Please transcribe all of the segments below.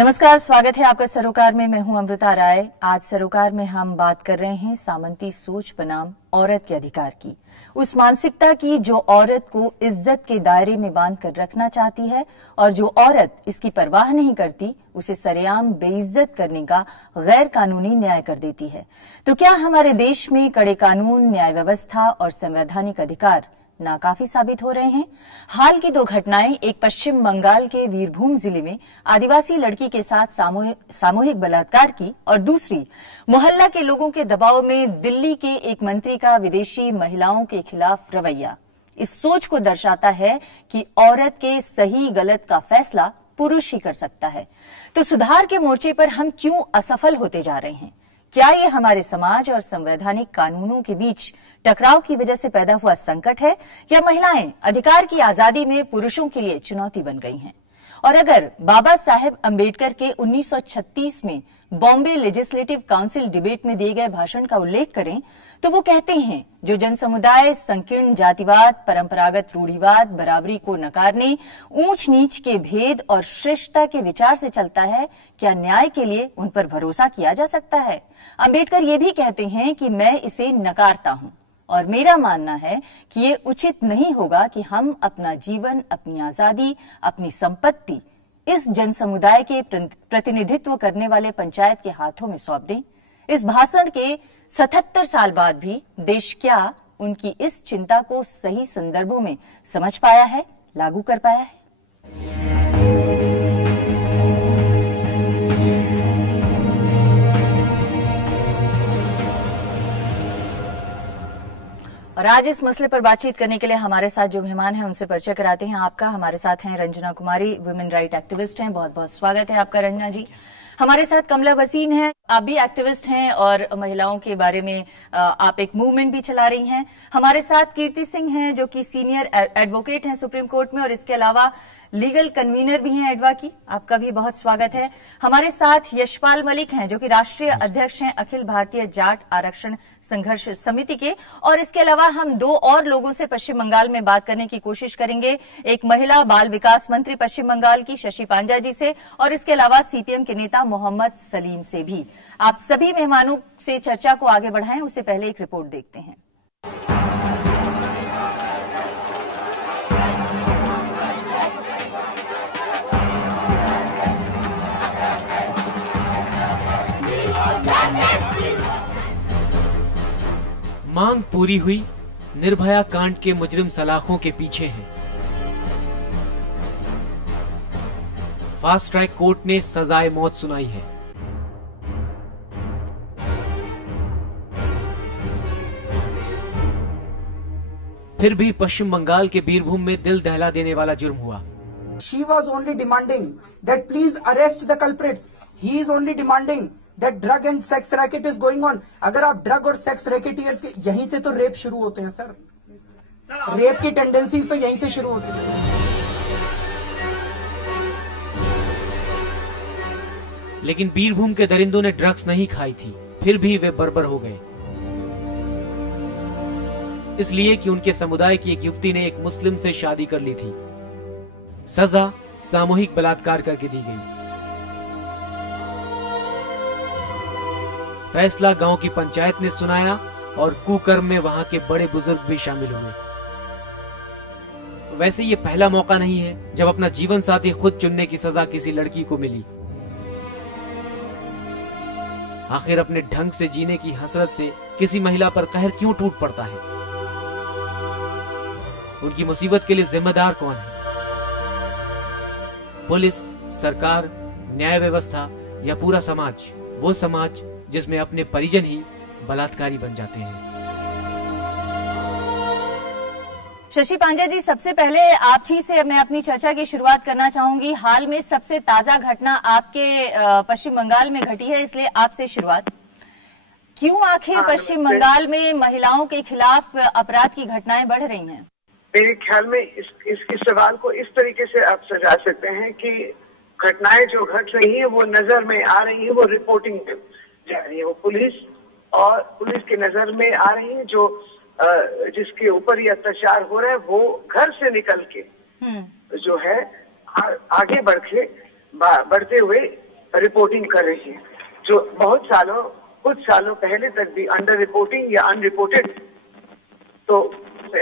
नमस्कार, स्वागत है आपका सरोकार में। मैं हूं अमृता राय। आज सरोकार में हम बात कर रहे हैं सामंती सोच बनाम औरत के अधिकार की, उस मानसिकता की जो औरत को इज्जत के दायरे में बांध कर रखना चाहती है और जो औरत इसकी परवाह नहीं करती, उसे सरेआम बेइज्जत करने का गैर कानूनी न्याय कर देती है। तो क्या हमारे देश में कड़े कानून, न्याय व्यवस्था और संवैधानिक अधिकार नाकाफी साबित हो रहे हैं? हाल की दो घटनाएं, एक पश्चिम बंगाल के वीरभूम जिले में आदिवासी लड़की के साथ सामूहिक बलात्कार की और दूसरी मोहल्ला के लोगों के दबाव में दिल्ली के एक मंत्री का विदेशी महिलाओं के खिलाफ रवैया, इस सोच को दर्शाता है कि औरत के सही गलत का फैसला पुरुष ही कर सकता है। तो सुधार के मोर्चे पर हम क्यों असफल होते जा रहे हैं? क्या ये हमारे समाज और संवैधानिक कानूनों के बीच टकराव की वजह से पैदा हुआ संकट है, या महिलाएं अधिकार की आजादी में पुरुषों के लिए चुनौती बन गई हैं? और अगर बाबा साहेब अम्बेडकर के 1936 में बॉम्बे लेजिस्लेटिव काउंसिल डिबेट में दिए गए भाषण का उल्लेख करें तो वो कहते हैं, जो जनसमुदाय संकीर्ण जातिवाद, परंपरागत रूढ़िवाद, बराबरी को नकारने, ऊंच नीच के भेद और श्रेष्ठता के विचार से चलता है, क्या न्याय के लिए उन पर भरोसा किया जा सकता है? अम्बेडकर ये भी कहते हैं कि मैं इसे नकारता हूं और मेरा मानना है कि ये उचित नहीं होगा कि हम अपना जीवन, अपनी आजादी, अपनी संपत्ति इस जनसमुदाय के प्रतिनिधित्व करने वाले पंचायत के हाथों में सौंप दें। इस भाषण के 77 साल बाद भी देश क्या उनकी इस चिंता को सही संदर्भों में समझ पाया है, लागू कर पाया है? और आज इस मसले पर बातचीत करने के लिए हमारे साथ जो मेहमान हैं उनसे परिचय कराते हैं आपका। हमारे साथ हैं रंजना कुमारी, वुमेन राइट एक्टिविस्ट हैं। बहुत बहुत स्वागत है आपका रंजना जी। हमारे साथ कमला वसीम हैं, आप भी एक्टिविस्ट हैं और महिलाओं के बारे में आप एक मूवमेंट भी चला रही हैं। हमारे साथ कीर्ति सिंह हैं, जो कि सीनियर एडवोकेट हैं सुप्रीम कोर्ट में और इसके अलावा लीगल कन्वीनर भी हैं एडवा की। आपका भी बहुत स्वागत है। हमारे साथ यशपाल मलिक हैं, जो कि राष्ट्रीय अध्यक्ष हैं अखिल भारतीय जाट आरक्षण संघर्ष समिति के। और इसके अलावा हम दो और लोगों से पश्चिम बंगाल में बात करने की कोशिश करेंगे, एक महिला बाल विकास मंत्री पश्चिम बंगाल की शशि पांजा जी से और इसके अलावा सीपीएम के नेता मोहम्मद सलीम से भी। आप सभी मेहमानों से चर्चा को आगे बढ़ाएं, उससे पहले एक रिपोर्ट देखते हैं। मांग पूरी हुई, निर्भया कांड के मुजरिम सलाखों के पीछे हैं। फास्ट ट्रैक कोर्ट ने सजाए मौत सुनाई है। फिर भी पश्चिम बंगाल के बीरभूम में दिल दहला देने वाला जुर्म हुआ। She was only demanding that please arrest the culprits. He is only demanding that drug and sex racket is going on. अगर आप ड्रग और सेक्स रैकेटियर्स के, यहीं से तो रेप शुरू होते हैं सर। रेप की टेंडेंसीज तो यहीं से शुरू होती है। लेकिन बीरभूम के दरिंदों ने ड्रग्स नहीं खाई थी, फिर भी वे बर्बर हो गए, इसलिए कि उनके समुदाय की एक युवती ने एक मुस्लिम से शादी कर ली थी। सजा सामूहिक बलात्कार करके दी गई। फैसला गांव की पंचायत ने सुनाया और कुकर्म में वहां के बड़े बुजुर्ग भी शामिल हुए। वैसे ये पहला मौका नहीं है जब अपना जीवन साथी खुद चुनने की सजा किसी लड़की को मिली। आखिर अपने ढंग से जीने की हसरत से किसी महिला पर कहर क्यों टूट पड़ता है? उनकी मुसीबत के लिए जिम्मेदार कौन है? पुलिस, सरकार, न्याय व्यवस्था या पूरा समाज? वो समाज जिसमें अपने परिजन ही बलात्कारी बन जाते हैं। शशि पांजा जी, सबसे पहले आप ही से मैं अपनी चर्चा की शुरुआत करना चाहूंगी। हाल में सबसे ताजा घटना आपके पश्चिम बंगाल में घटी है, इसलिए आपसे शुरुआत। क्यों आखिर पश्चिम बंगाल में महिलाओं के खिलाफ अपराध की घटनाएं बढ़ रही हैं? मेरे ख्याल में इस सवाल को इस तरीके से आप सजा सकते हैं कि घटनाएं जो घट रही है वो नजर में आ रही है, वो रिपोर्टिंग में जा रही है, वो पुलिस की नजर में आ रही है। जो जिसके ऊपर ये अत्याचार हो रहा है वो घर से निकल के जो है आगे बढ़ते हुए रिपोर्टिंग कर रही है, जो कुछ सालों पहले तक भी अंडर रिपोर्टिंग या अनरिपोर्टेड। तो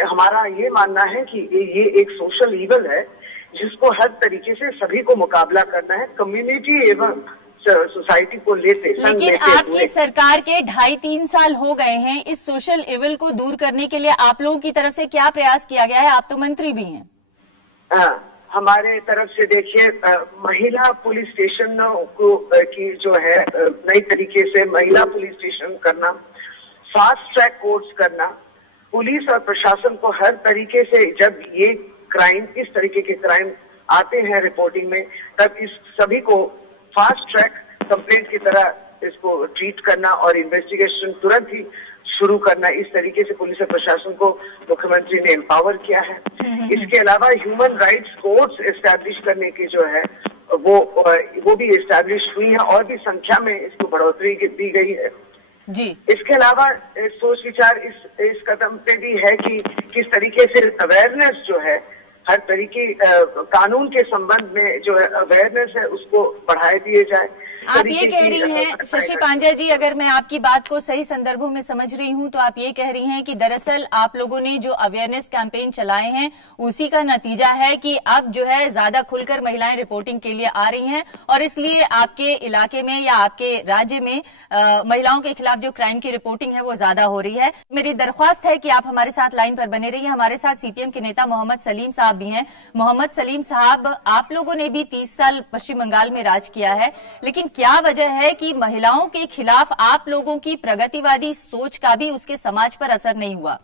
हमारा ये मानना है कि ये एक सोशल ईवल है जिसको हर तरीके से सभी को मुकाबला करना है, कम्युनिटी एवं सोसाइटी को लेते। लेकिन आपकी सरकार के 2.5-3 साल हो गए हैं, इस सोशल इविल को दूर करने के लिए आप लोगों की तरफ से क्या प्रयास किया गया है? आप तो मंत्री भी हैं। हाँ, हमारे तरफ से देखिए, महिला पुलिस स्टेशन को की जो है नई तरीके से महिला पुलिस स्टेशन करना, फास्ट ट्रैक कोर्ट्स करना, पुलिस और प्रशासन को हर तरीके से जब ये क्राइम, इस तरीके के क्राइम आते हैं रिपोर्टिंग में, तब इस सभी को फास्ट ट्रैक कंप्लेंट की तरह इसको ट्रीट करना और इन्वेस्टिगेशन तुरंत ही शुरू करना। इस तरीके से पुलिस और प्रशासन को मुख्यमंत्री ने एम्पावर किया है। इसके अलावा ह्यूमन राइट्स कोर्ट्स एस्टैब्लिश करने की जो है वो भी एस्टैब्लिश हुई है और भी संख्या में इसको बढ़ोतरी दी गई है जी। इसके अलावा सोच विचार इस कदम पे भी है कि किस तरीके से अवेयरनेस जो है, हर तरीके कानून के संबंध में जो अवेयरनेस है उसको बढ़ाए दिए जाए। आप ये कह रही हैं शशि पांजा जी, अगर मैं आपकी बात को सही संदर्भों में समझ रही हूं तो आप ये कह रही हैं कि दरअसल आप लोगों ने जो अवेयरनेस कैंपेन चलाए हैं उसी का नतीजा है कि अब जो है ज्यादा खुलकर महिलाएं रिपोर्टिंग के लिए आ रही हैं और इसलिए आपके इलाके में या आपके राज्य में महिलाओं के खिलाफ जो क्राइम की रिपोर्टिंग है वो ज्यादा हो रही है। मेरी दरख्वास्त है कि आप हमारे साथ लाइन पर बने रहिए। हमारे साथ सीपीएम के नेता मोहम्मद सलीम साहब भी हैं। मोहम्मद सलीम साहब, आप लोगों ने भी 30 साल पश्चिम बंगाल में राज किया है, लेकिन क्या वजह है कि महिलाओं के खिलाफ आप लोगों की प्रगतिवादी सोच का भी उसके समाज पर असर नहीं हुआ?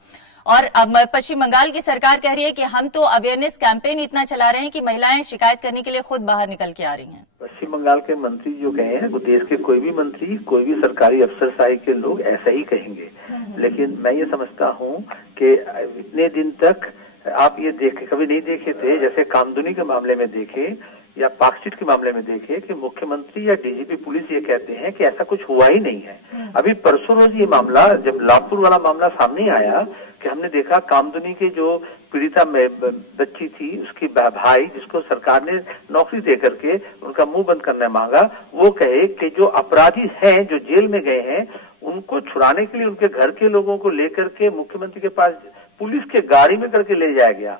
और अब पश्चिम बंगाल की सरकार कह रही है कि हम तो अवेयरनेस कैंपेन इतना चला रहे हैं कि महिलाएं शिकायत करने के लिए खुद बाहर निकल के आ रही हैं। पश्चिम बंगाल के मंत्री जो कहे हैं वो देश के कोई भी मंत्री, कोई भी सरकारी अफसरशाही के लोग ऐसा ही कहेंगे। लेकिन मैं ये समझता हूँ कि इतने दिन तक आप ये कभी नहीं देखे थे, जैसे कामदुनी के मामले में देखे या पार्कस्ट्रीट के मामले में देखे कि मुख्यमंत्री या डीजीपी पुलिस ये कहते हैं कि ऐसा कुछ हुआ ही नहीं है। अभी परसों रोज ये मामला, जब लाभपुर वाला मामला सामने आया कि हमने देखा कामदुनी की जो पीड़िता बच्ची थी, उसकी भाई जिसको सरकार ने नौकरी दे करके उनका मुंह बंद करना मांगा, वो कहे कि जो अपराधी हैं जो जेल में गए हैं उनको छुड़ाने के लिए उनके घर के लोगों को लेकर के मुख्यमंत्री के पास पुलिस के गाड़ी में करके ले जाया गया।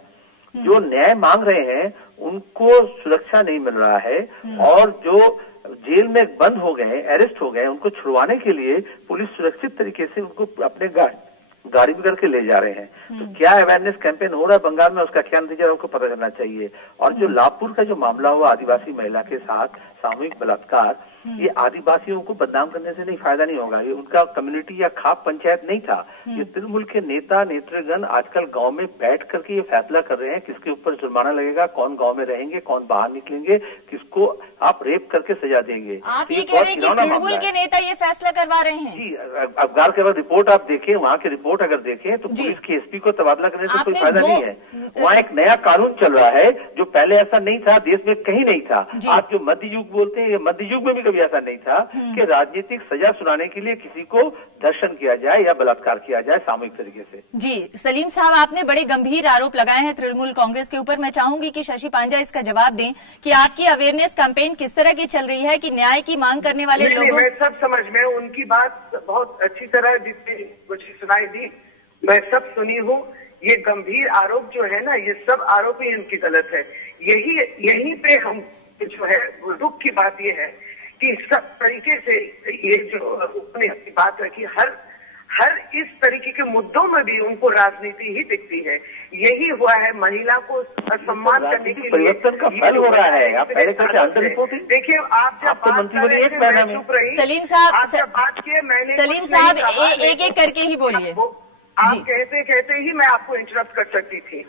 जो न्याय मांग रहे हैं उनको सुरक्षा नहीं मिल रहा है और जो जेल में बंद हो गए, अरेस्ट हो गए, उनको छुड़वाने के लिए पुलिस सुरक्षित तरीके से उनको अपने गाड़ी में करके ले जा रहे हैं। तो क्या अवेयरनेस कैंपेन हो रहा है बंगाल में, उसका क्या नतीजा आपको पता करना चाहिए। और जो लाभपुर का जो मामला हुआ आदिवासी महिला के साथ सामूहिक बलात्कार, ये आदिवासियों को बदनाम करने से नहीं, फायदा नहीं होगा। ये उनका कम्युनिटी या खाप पंचायत नहीं था। ये तृणमूल के नेता नेतृगण आजकल गांव में बैठ करके ये फैसला कर रहे हैं किसके ऊपर जुर्माना लगेगा, कौन गांव में रहेंगे, कौन बाहर निकलेंगे, किसको आप रेप करके सजा देंगे। आप ये कह रहे हैं कि तृणमूल के नेता ये फैसला करवा रहे हैं? जी, अखबार के अगर रिपोर्ट आप देखें, वहाँ की रिपोर्ट अगर देखें तो पुलिस के एसपी को तबादला करने से कोई फायदा नहीं है। वहाँ एक नया कानून चल रहा है जो पहले ऐसा नहीं था, देश में कहीं नहीं था। आप जो मध्य युग बोलते हैं, मध्य युग में भी कभी ऐसा नहीं था कि राजनीतिक सजा सुनाने के लिए किसी को दर्शन किया जाए या बलात्कार किया जाए सामूहिक तरीके से। जी सलीम साहब, आपने बड़े गंभीर आरोप लगाए हैं तृणमूल कांग्रेस के ऊपर। मैं चाहूंगी कि शशि पांजा इसका जवाब दें कि आपकी अवेयरनेस कैंपेन किस तरह की चल रही है कि न्याय की मांग करने वाले लोगों। मैं सब समझ में उनकी बात बहुत अच्छी तरह जितनी कुछ सुनाई दी, मैं सब सुनी हूँ। ये गंभीर आरोप जो है ना, ये सब आरोप ही इनकी गलत है। यही पे हम जो है दुख की बात ये है कि सब तरीके से ये जो उन्होंने अपनी बात रखी, हर इस तरीके के मुद्दों में भी उनको राजनीति ही दिखती है। यही हुआ है महिला को सम्मान करने के लिए परिवर्तन का फल हो रहा है। आप पहले से अंडर रिपोर्टिंग देखिए, आप जब बात कर रहे थे मैं चुप रही। सलीम साहब, आप जब बात किए मैंने सलीम साहब एक एक करके ही बोलिए। आप कहते ही मैं आपको इंटरप्ट कर सकती थी,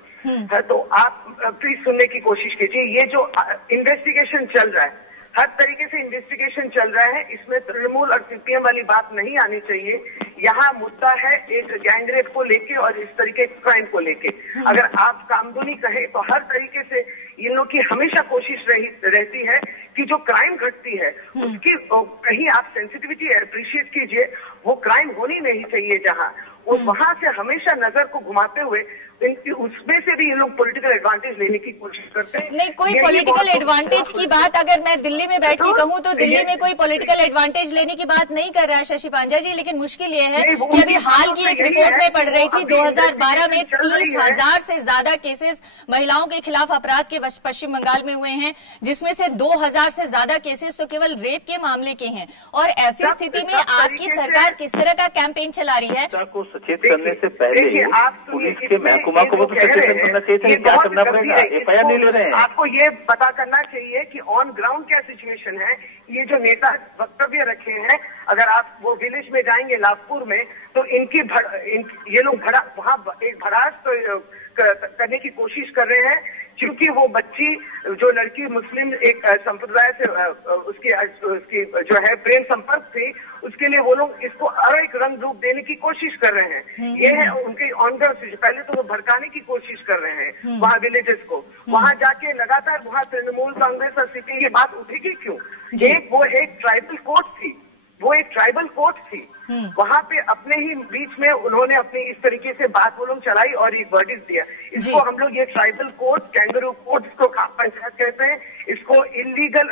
तो आप प्लीज सुनने की कोशिश कीजिए। ये जो इन्वेस्टिगेशन चल रहा है, हर तरीके से इन्वेस्टिगेशन चल रहा है, इसमें तृणमूल और सीपीएम वाली बात नहीं आनी चाहिए। यहाँ मुद्दा है एक गैंगरेप को लेके और इस तरीके के क्राइम को लेके। अगर आप कामदुनी कहे तो हर तरीके से इन लोग की हमेशा कोशिश रहती है कि जो क्राइम घटती है उसकी कहीं आप सेंसिटिविटी अप्रिशिएट कीजिए। वो क्राइम होनी नहीं चाहिए जहाँ, वहां से हमेशा नजर को घुमाते हुए उसमें से भी ये लोग पॉलिटिकल एडवांटेज लेने की कोशिश करते हैं। नहीं, कोई पॉलिटिकल एडवांटेज की बात अगर मैं दिल्ली में बैठ के कहूँ तो दिल्ली में कोई पॉलिटिकल एडवांटेज लेने की बात नहीं कर रहा है शशि पांजा जी, लेकिन मुश्किल ये है कि अभी हाल की एक रिपोर्ट में पढ़ रही थी 2012 में 30,000 से ज्यादा केसेस महिलाओं के खिलाफ अपराध के पश्चिम बंगाल में हुए हैं, जिसमें से 2,000 से ज्यादा केसेस तो केवल रेप के मामले के हैं। और ऐसी स्थिति में आपकी सरकार किस तरह का कैंपेन चला रही है? को सचेत करने से पहले पुलिस के महकमा को वो तो सचेत करना चाहिए था, क्या करना पड़ेगा? एफआईआर नहीं ले रहे हैं। आपको ये पता करना चाहिए कि ऑन ग्राउंड क्या सिचुएशन है। ये जो नेता वक्तव्य रखे हैं, अगर आप वो विलेज में जाएंगे लाभपुर में, तो ये लोग वहाँ एक भड़ास करने की कोशिश कर रहे हैं, क्योंकि वो बच्ची जो लड़की मुस्लिम एक संप्रदाय से उसकी जो है प्रेम संपर्क थी, उसके लिए वो लोग इसको और एक रंग रूप देने की कोशिश कर रहे हैं। ये है उनकी ऑनगोइंग। पहले तो वो भड़काने की कोशिश कर रहे हैं वहाँ विलेजेस को। वहाँ जाके लगातार वहाँ तृणमूल कांग्रेस और सीपीएम ये बात उठेगी क्यों? वो एक ट्राइबल कोर्ट थी, वो एक ट्राइबल कोर्ट थी। वहां पे अपने ही बीच में उन्होंने अपनी इस तरीके से बात वो लोग चलाई और एक वर्डिक्ट दिया। इसको हम लोग ये ट्राइबल कोर्ट, कैंगरू कोर्ट इसको पंचायत कहते हैं। इसको इलीगल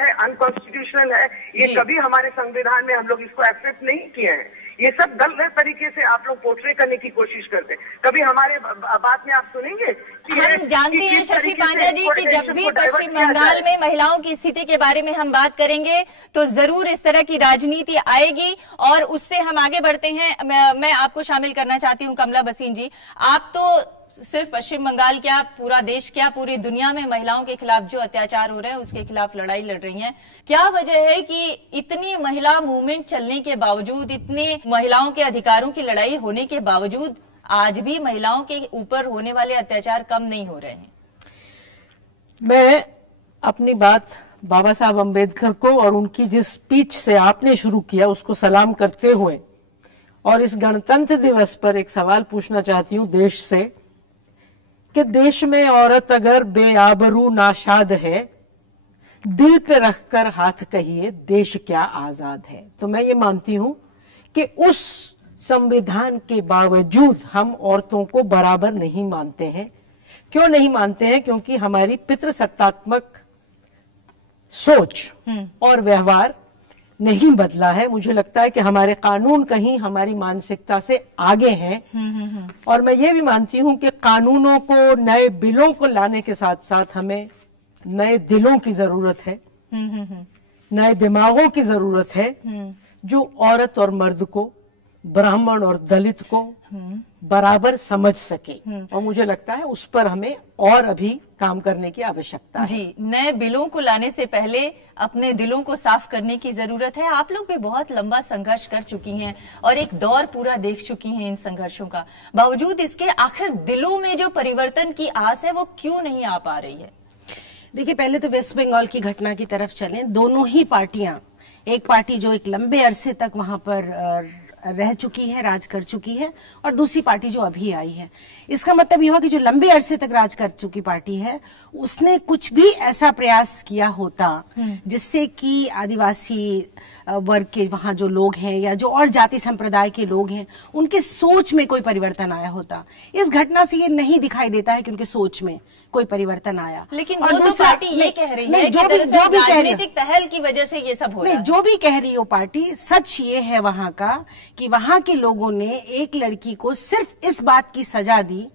है, अनकॉन्स्टिट्यूशनल है। ये कभी हमारे संविधान में हम लोग इसको एक्सेप्ट नहीं किए हैं। ये सब गलत तरीके से आप लोग पोर्ट्रे करने की कोशिश करते हैं। कभी हमारे बात में आप सुनेंगे कि हम जानते हैं शशि पांजा जी कि जब भी पश्चिम बंगाल में महिलाओं की स्थिति के बारे में हम बात करेंगे तो जरूर इस तरह की राजनीति आएगी, और उससे हम आगे बढ़ते हैं। मैं आपको शामिल करना चाहती हूँ कमला बसीन जी। आप तो सिर्फ पश्चिम बंगाल क्या, पूरा देश क्या, पूरी दुनिया में महिलाओं के खिलाफ जो अत्याचार हो रहे हैं उसके खिलाफ लड़ाई लड़ रही हैं। क्या वजह है कि इतनी महिला मूवमेंट चलने के बावजूद, इतने महिलाओं के अधिकारों की लड़ाई होने के बावजूद आज भी महिलाओं के ऊपर होने वाले अत्याचार कम नहीं हो रहे हैं? मैं अपनी बात बाबा साहब अम्बेडकर को और उनकी जिस स्पीच से आपने शुरू किया उसको सलाम करते हुए और इस गणतंत्र दिवस पर एक सवाल पूछना चाहती हूँ देश से कि देश में औरत अगर बेआबरू नाशाद है, दिल पे रखकर हाथ कहिए देश क्या आजाद है। तो मैं ये मानती हूं कि उस संविधान के बावजूद हम औरतों को बराबर नहीं मानते हैं। क्यों नहीं मानते हैं? क्योंकि हमारी पितृसत्तात्मक सोच और व्यवहार नहीं बदला है। मुझे लगता है कि हमारे कानून कहीं हमारी मानसिकता से आगे हैं। और मैं ये भी मानती हूं कि कानूनों को, नए बिलों को लाने के साथ साथ हमें नए दिलों की जरूरत है, नए दिमागों की जरूरत है, जो औरत और मर्द को, ब्राह्मण और दलित को बराबर समझ सके। और मुझे लगता है उस पर हमें और अभी काम करने की आवश्यकता है। जी, नए बिलों को लाने से पहले अपने दिलों को साफ करने की जरूरत है। आप लोग भी बहुत लंबा संघर्ष कर चुकी हैं और एक दौर पूरा देख चुकी हैं इन संघर्षों का। बावजूद इसके आखिर दिलों में जो परिवर्तन की आस है वो क्यों नहीं आ पा रही है? देखिए, पहले तो वेस्ट बंगाल की घटना की तरफ चलें। दोनों ही पार्टियां, एक पार्टी जो एक लंबे अरसे तक वहां पर रह चुकी है, राज कर चुकी है, और दूसरी पार्टी जो अभी आई है। इसका मतलब यह हुआ कि जो लंबे अरसे तक राज कर चुकी पार्टी है उसने कुछ भी ऐसा प्रयास किया होता जिससे कि आदिवासी वर्ग के वहां जो लोग हैं या जो और जाति संप्रदाय के लोग हैं उनके सोच में कोई परिवर्तन आया होता। इस घटना से ये नहीं दिखाई देता है कि उनके सोच में कोई परिवर्तन आया। लेकिन वो तो पार्टी ये कह रही है कि दरअसल राजनीतिक पहल की वजह से ये सब हो रहा है। जो भी कह रही हो पार्टी, सच ये है वहां का कि वहां के लोगों ने एक लड़की को सिर्फ इस बात की सजा दी,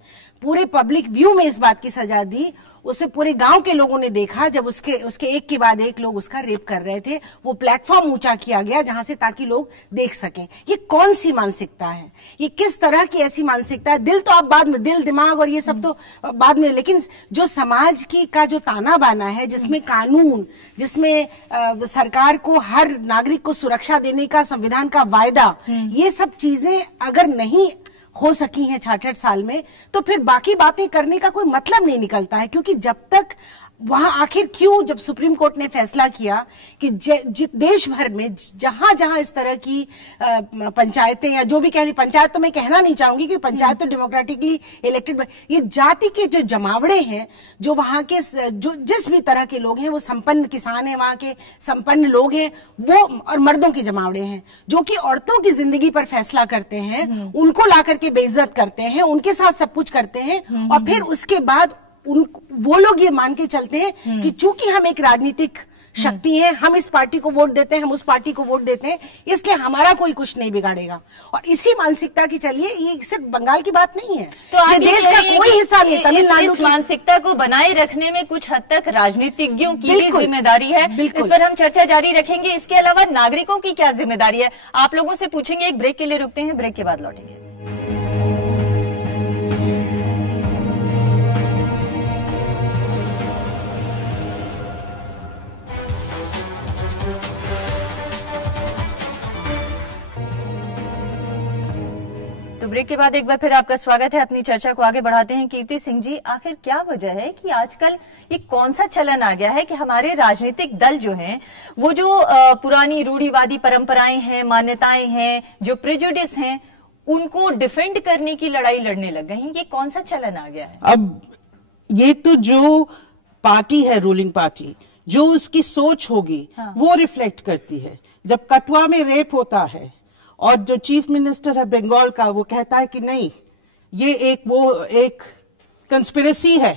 पूरे पब्लिक व्यू में इस बात की सजा दी, उसे पूरे गांव के लोगों ने देखा जब उसके एक के बाद एक लोग उसका रेप कर रहे थे। वो प्लेटफॉर्म ऊंचा किया गया जहां से ताकि लोग देख सकें। ये कौन सी मानसिकता है? ये किस तरह की ऐसी मानसिकता है? दिल तो आप बाद में, दिल दिमाग और ये सब तो बाद में, लेकिन जो समाज की का जो ताना बाना है, जिसमें कानून, जिसमें सरकार को हर नागरिक को सुरक्षा देने का संविधान का वायदा, ये सब चीजें अगर नहीं हो सकी हैं 66 साल में, तो फिर बाकी बातें करने का कोई मतलब नहीं निकलता है। क्योंकि जब तक वहां आखिर क्यों, जब सुप्रीम कोर्ट ने फैसला किया कि देश भर में जहां जहां इस तरह की पंचायतें, या जो भी कह रही, पंचायत तो मैं कहना नहीं चाहूंगी क्योंकि पंचायत तो डेमोक्रेटिकली इलेक्टेड, ये जाति के जो जमावड़े हैं, जो वहां के जो जिस भी तरह के लोग हैं, वो संपन्न किसान हैं, वहां के संपन्न लोग हैं, वो और मर्दों के जमावड़े हैं जो कि औरतों की जिंदगी पर फैसला करते हैं, उनको ला करके बेइज्जत करते हैं, उनके साथ सब कुछ करते हैं, और फिर उसके बाद वो लोग ये मान के चलते हैं कि चूंकि हम एक राजनीतिक शक्ति है, हम इस पार्टी को वोट देते हैं, हम उस पार्टी को वोट देते हैं, इसलिए हमारा कोई कुछ नहीं बिगाड़ेगा। और इसी मानसिकता की, चलिए ये सिर्फ बंगाल की बात नहीं है, तो आप देश का कोई हिस्सा नहीं, तमिलनाडु की मानसिकता को बनाए रखने में कुछ हद तक राजनीतिज्ञों की भी जिम्मेदारी है। इस पर हम चर्चा जारी रखेंगे। इसके अलावा नागरिकों की क्या जिम्मेदारी है, आप लोगों से पूछेंगे। एक ब्रेक के लिए रुकते हैं, ब्रेक के बाद लौटेंगे। ब्रेक के बाद एक बार फिर आपका स्वागत है। अपनी चर्चा को आगे बढ़ाते हैं। कीर्ति सिंह जी, आखिर क्या वजह है कि आजकल ये कौन सा चलन आ गया है कि हमारे राजनीतिक दल जो हैं, वो जो पुरानी रूढ़िवादी परंपराएं हैं, मान्यताएं हैं, जो प्रेजुडिस हैं, उनको डिफेंड करने की लड़ाई लड़ने लग गए हैं? ये कौन सा चलन आ गया है? अब ये तो जो पार्टी है, रूलिंग पार्टी, जो उसकी सोच होगी, वो रिफ्लेक्ट करती है। जब कठुआ में रेप होता है और जो चीफ मिनिस्टर है बंगाल का, वो कहता है कि नहीं, ये एक कंस्पिरेसी है।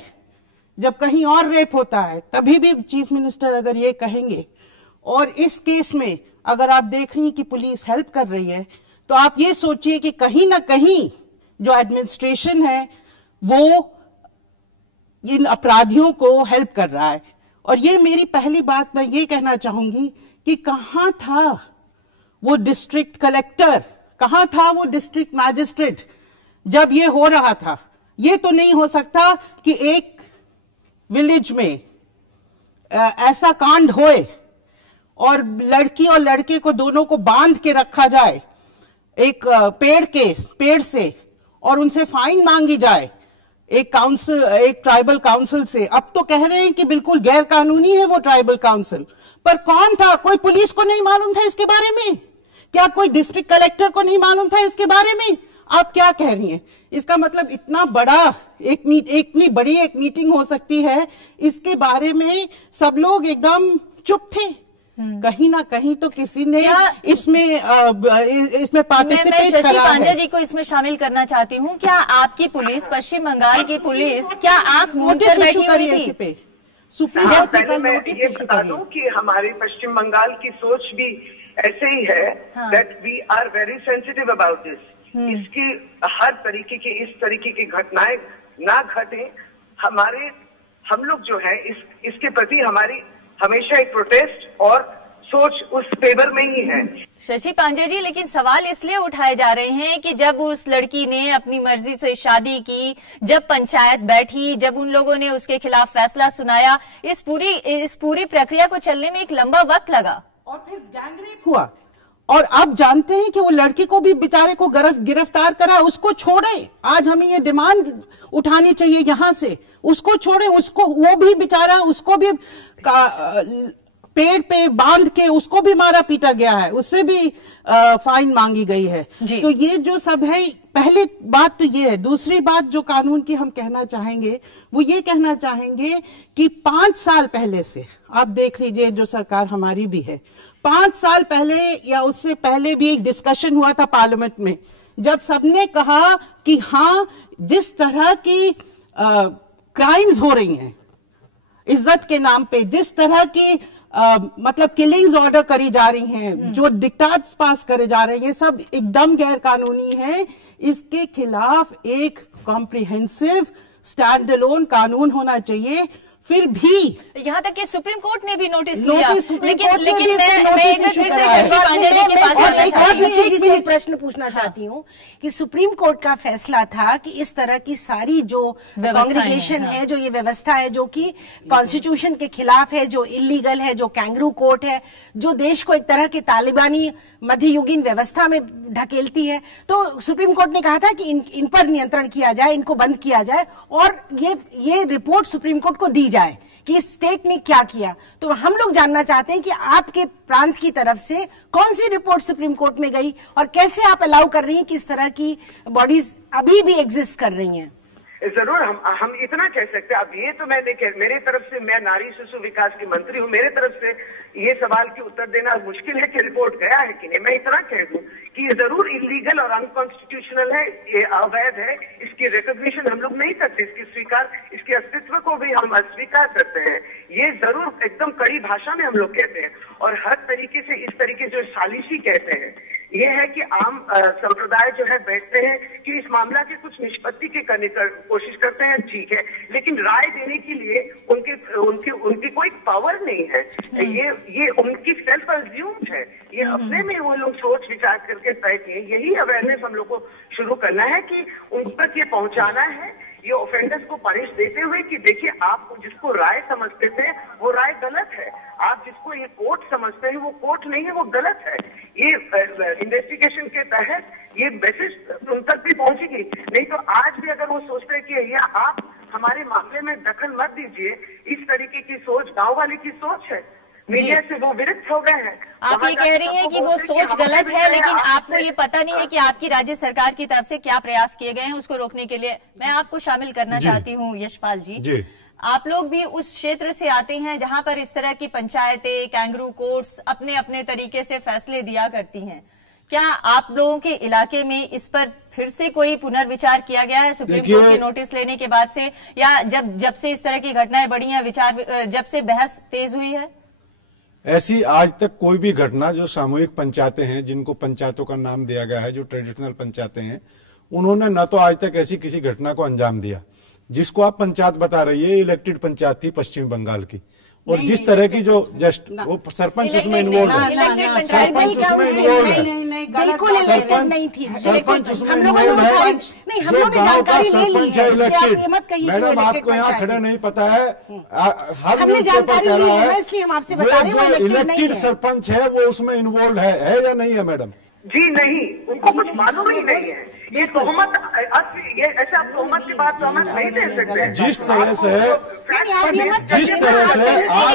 जब कहीं और रेप होता है तभी भी चीफ मिनिस्टर अगर ये कहेंगे, और इस केस में अगर आप देख रही हैं कि पुलिस हेल्प कर रही है, तो आप ये सोचिए कि कहीं ना कहीं जो एडमिनिस्ट्रेशन है वो इन अपराधियों को हेल्प कर रहा है। और ये मेरी पहली बात मैं ये कहना चाहूंगी कि कहां था वो डिस्ट्रिक्ट कलेक्टर, कहां था वो डिस्ट्रिक्ट मैजिस्ट्रेट जब ये हो रहा था? ये तो नहीं हो सकता कि एक विलेज में ऐसा कांड होए और लड़की और लड़के को दोनों को बांध के रखा जाए एक पेड़ से, और उनसे फाइन मांगी जाए एक ट्राइबल काउंसिल से। अब तो कह रहे हैं कि बिल्कुल गैर कानूनी है वो ट्राइबल काउंसिल, पर कौन था? कोई पुलिस को नहीं मालूम था इसके बारे में? क्या कोई डिस्ट्रिक्ट कलेक्टर को नहीं मालूम था इसके बारे में? आप क्या कह रही हैं? इसका मतलब इतना बड़ा इतनी बड़ी एक मीटिंग हो सकती है, इसके बारे में सब लोग एकदम चुप थे। कहीं ना कहीं तो किसी ने इसमें पार्टिसिपेट करा है। शशि पांजा जी को इसमें शामिल करना चाहती हूँ। क्या आपकी पुलिस, पश्चिम बंगाल की पुलिस, क्या आंख मूंद कर बैठी हुई थी? पहले मैं ये बता दूं कि हमारी पश्चिम बंगाल की सोच भी ऐसे ही है, that we are very sensitive about this. इसकी हर तरीके की, इस तरीके की घटनाएं ना घटे, हम लोग जो है इसके प्रति हमारी हमेशा एक प्रोटेस्ट और सोच उस फेवर में ही है। शशि पांजे जी, लेकिन सवाल इसलिए उठाए जा रहे हैं कि जब उस लड़की ने अपनी मर्जी से शादी की, जब पंचायत बैठी, जब उन लोगों ने उसके खिलाफ फैसला सुनाया, इस पूरी प्रक्रिया को चलने में एक लंबा वक्त लगा, और फिर गैंगरेप हुआ। और अब जानते हैं कि वो लड़की को भी बेचारे को गिरफ्तार करा, उसको छोड़े। आज हमें ये डिमांड उठानी चाहिए यहां से, उसको छोड़े, उसको, वो भी बेचारा, उसको भी पेड़ पे बांध के उसको भी मारा पीटा गया है, उससे भी फाइन मांगी गई है। तो ये जो सब है, पहले बात तो ये है। दूसरी बात जो कानून की हम कहना चाहेंगे, वो ये कहना चाहेंगे कि 5 साल पहले से आप देख लीजिए, जो सरकार हमारी भी है, 5 साल पहले या उससे पहले भी एक डिस्कशन हुआ था पार्लियामेंट में, जब सबने कहा कि हाँ, जिस तरह की क्राइम्स हो रही हैं इज्जत के नाम पे, जिस तरह की मतलब किलिंग्स ऑर्डर करी जा रही हैं, जो डिक्टाट्स पास करे जा रहे हैं, ये सब एकदम गैर कानूनी है। इसके खिलाफ एक कॉम्प्रिहेंसिव स्टैंड अलोन कानून होना चाहिए। फिर भी यहाँ तक कि सुप्रीम कोर्ट ने भी नोटिस लिया, लेकिन मैं एक बार फिर से शशि पांजे जी के पास एक प्रश्न पूछना चाहती हूँ कि सुप्रीम कोर्ट का फैसला था कि इस तरह की सारी जो कांग्रीगेशन है, जो ये व्यवस्था है, जो कि कॉन्स्टिट्यूशन के खिलाफ है, जो इलीगल है, जो कैंगरू कोर्ट है, जो देश को एक तरह की तालिबानी मध्ययुगीन व्यवस्था में ढकेलती है, तो सुप्रीम कोर्ट ने कहा था कि इन पर नियंत्रण किया जाए, इनको बंद किया जाए, और ये रिपोर्ट सुप्रीम कोर्ट को दी जाए। जाए कि स्टेट ने क्या किया। तो हम लोग जानना चाहते हैं कि आपके प्रांत की तरफ से कौन सी रिपोर्ट सुप्रीम कोर्ट में गई और कैसे आप अलाउ कर रही हैं कि इस तरह की बॉडीज अभी भी एग्जिस्ट कर रही हैं। जरूर हम इतना कह सकते हैं। अब ये तो मैं देखे, मेरे तरफ से, मैं नारी शिशु विकास की मंत्री हूँ, मेरे तरफ से ये सवाल की उत्तर देना मुश्किल है कि रिपोर्ट गया है कि नहीं। मैं इतना कह दूं कि ये जरूर इलीगल और अनकॉन्स्टिट्यूशनल है, ये अवैध है, इसकी रिकॉग्निशन हम लोग नहीं करते, इसके अस्तित्व को भी हम अस्वीकार करते हैं। ये जरूर एकदम कड़ी भाषा में हम लोग कहते हैं और हर तरीके से इस तरीके जो सालिशी कहते हैं, ये है कि आम संप्रदाय जो है बैठते हैं कि इस मामला के कुछ निष्पत्ति के करने की कोशिश करते हैं, ठीक है, लेकिन राय देने के लिए उनकी कोई पावर नहीं है। ये उनकी सेल्फ अज्यूम्ड है, ये अपने में वो लोग सोच विचार करके बैठे हैं। यही अवेयरनेस हम लोग को शुरू करना है कि उन तक ये पहुंचाना है, ये ऑफेंडर्स को पनिश देते हुए कि देखिए, आप जिसको राय समझते थे वो राय गलत है, आप जिसको ये कोर्ट समझते हैं वो कोर्ट नहीं है, वो गलत है। ये इन्वेस्टिगेशन के तहत ये मैसेज उन तक भी पहुंचेगी। नहीं तो आज भी अगर वो सोचते हैं कि भैया आप हमारे मामले में दखल मत दीजिए, इस तरीके की सोच गांव वाले की सोच है, मीडिया से वो विरक्त हो गए हैं। आप ये कह रही हैं कि वो सोच गलत है, लेकिन आपको ये पता नहीं है कि आपकी राज्य सरकार की तरफ से क्या प्रयास किए गए हैं उसको रोकने के लिए। मैं आपको शामिल करना चाहती हूँ यशपाल जी। आप लोग भी उस क्षेत्र से आते हैं जहां पर इस तरह की पंचायतें, कैंगरू कोर्ट्स अपने अपने तरीके से फैसले दिया करती हैं। क्या आप लोगों के इलाके में इस पर फिर से कोई पुनर्विचार किया गया है सुप्रीम कोर्ट के नोटिस लेने के बाद से, या जब से इस तरह की घटनाएं बढ़ी हैं, जब से बहस तेज हुई है? ऐसी आज तक कोई भी घटना, जो सामूहिक पंचायतें हैं, जिनको पंचायतों का नाम दिया गया है, जो ट्रेडिशनल पंचायतें हैं, उन्होंने न तो आज तक ऐसी किसी घटना को अंजाम दिया। जिसको आप पंचायत बता रही है, इलेक्टेड पंचायत थी पश्चिम बंगाल की, और जिस तरह की जो जस्ट वो सरपंच उसमें इन्वॉल्व है, सरपंच उसमें इन्वॉल्व है, बिल्कुल इलेक्टेड नहीं थी, सरपंच उसमें इन्वॉल्व है, जो गांव का सरपंच है इलेक्टेड। मैडम आपको यहाँ खड़ा नहीं पता है, हर न्यूज़पेपर कह रहा है, इसलिए हम आपसे बता रहे हैं जो इलेक्टेड सरपंच है वो उसमें इन्वॉल्व है या नहीं है मैडम? जी नहीं, उनको कुछ मालूम ही नहीं है। ये तोहमत, ये ऐसे आप तोहमत की बात तोहमत नहीं दे सकते। जिस तरह से आज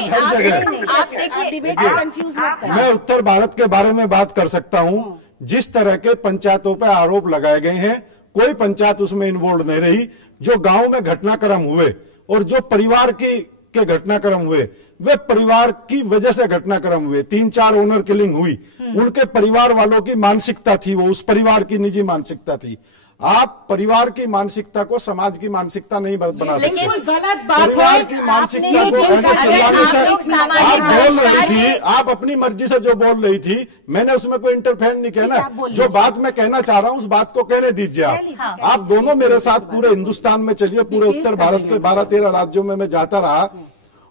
हर जगह, आप देखिए, कंफ्यूज मत करिए। मैं उत्तर भारत के बारे में बात कर सकता हूं, जिस तरह के पंचायतों पर आरोप लगाए गए हैं, कोई पंचायत उसमें इन्वॉल्व नहीं रही। जो गांव में घटनाक्रम हुए और जो परिवार के घटनाक्रम हुए, वे परिवार की वजह से घटनाक्रम हुए। 3-4 ओनर किलिंग हुई, उनके परिवार वालों की मानसिकता थी, वो उस परिवार की निजी मानसिकता थी। आप परिवार की मानसिकता को समाज की मानसिकता नहीं बना सकते। गलत बात परिवार की मानसिकता को ऐसे चलाने से आप बोल रही थी, आप अपनी मर्जी से जो बोल रही थी, मैंने उसमें कोई इंटरफेयर नहीं कहना। जो बात मैं कहना चाह रहा हूं उस बात को कहने दीजिए। आप दोनों मेरे साथ पूरे हिंदुस्तान में चलिए, पूरे उत्तर भारत के 12-13 राज्यों में मैं जाता रहा,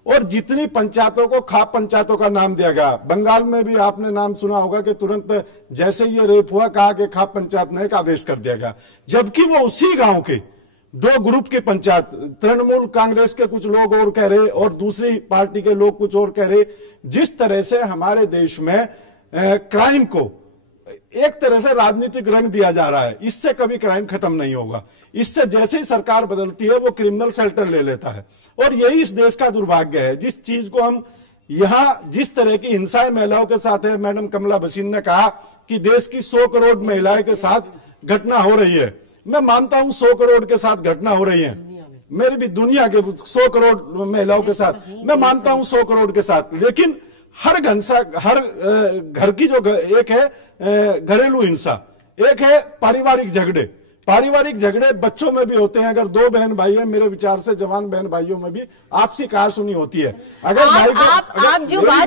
और जितनी पंचायतों को खाप पंचायतों का नाम दिया गया, बंगाल में भी आपने नाम सुना होगा कि तुरंत जैसे ये रेप हुआ कहा कि खाप पंचायत ने एक आदेश कर दिया गया, जबकि वो उसी गांव के 2 ग्रुप की पंचायत, तृणमूल कांग्रेस के कुछ लोग और कह रहे और दूसरी पार्टी के लोग कुछ और कह रहे। जिस तरह से हमारे देश में क्राइम को एक तरह से राजनीतिक रंग दिया जा रहा है, इससे कभी क्राइम खत्म नहीं होगा। इससे जैसे ही सरकार बदलती है वो क्रिमिनल शेल्टर ले लेता है, और यही इस देश का दुर्भाग्य है। जिस चीज को हम यहाँ, जिस तरह की हिंसाएं महिलाओं के साथ है, मैडम कमला बशीन ने कहा कि देश की 100 करोड़ महिलाएं के साथ घटना हो रही है। मैं मानता हूं 100 करोड़ के साथ घटना हो रही है, मेरी भी दुनिया के 100 करोड़ महिलाओं के साथ मैं मानता हूं 100 करोड़ के साथ, लेकिन हर घर की जो एक है घरेलू हिंसा, एक है पारिवारिक झगड़े। पारिवारिक झगड़े बच्चों में भी होते हैं। अगर 2 बहन भाई है, मेरे विचार से जवान बहन भाइयों में भी आपसी कहा सुनी होती है। अगर भाई को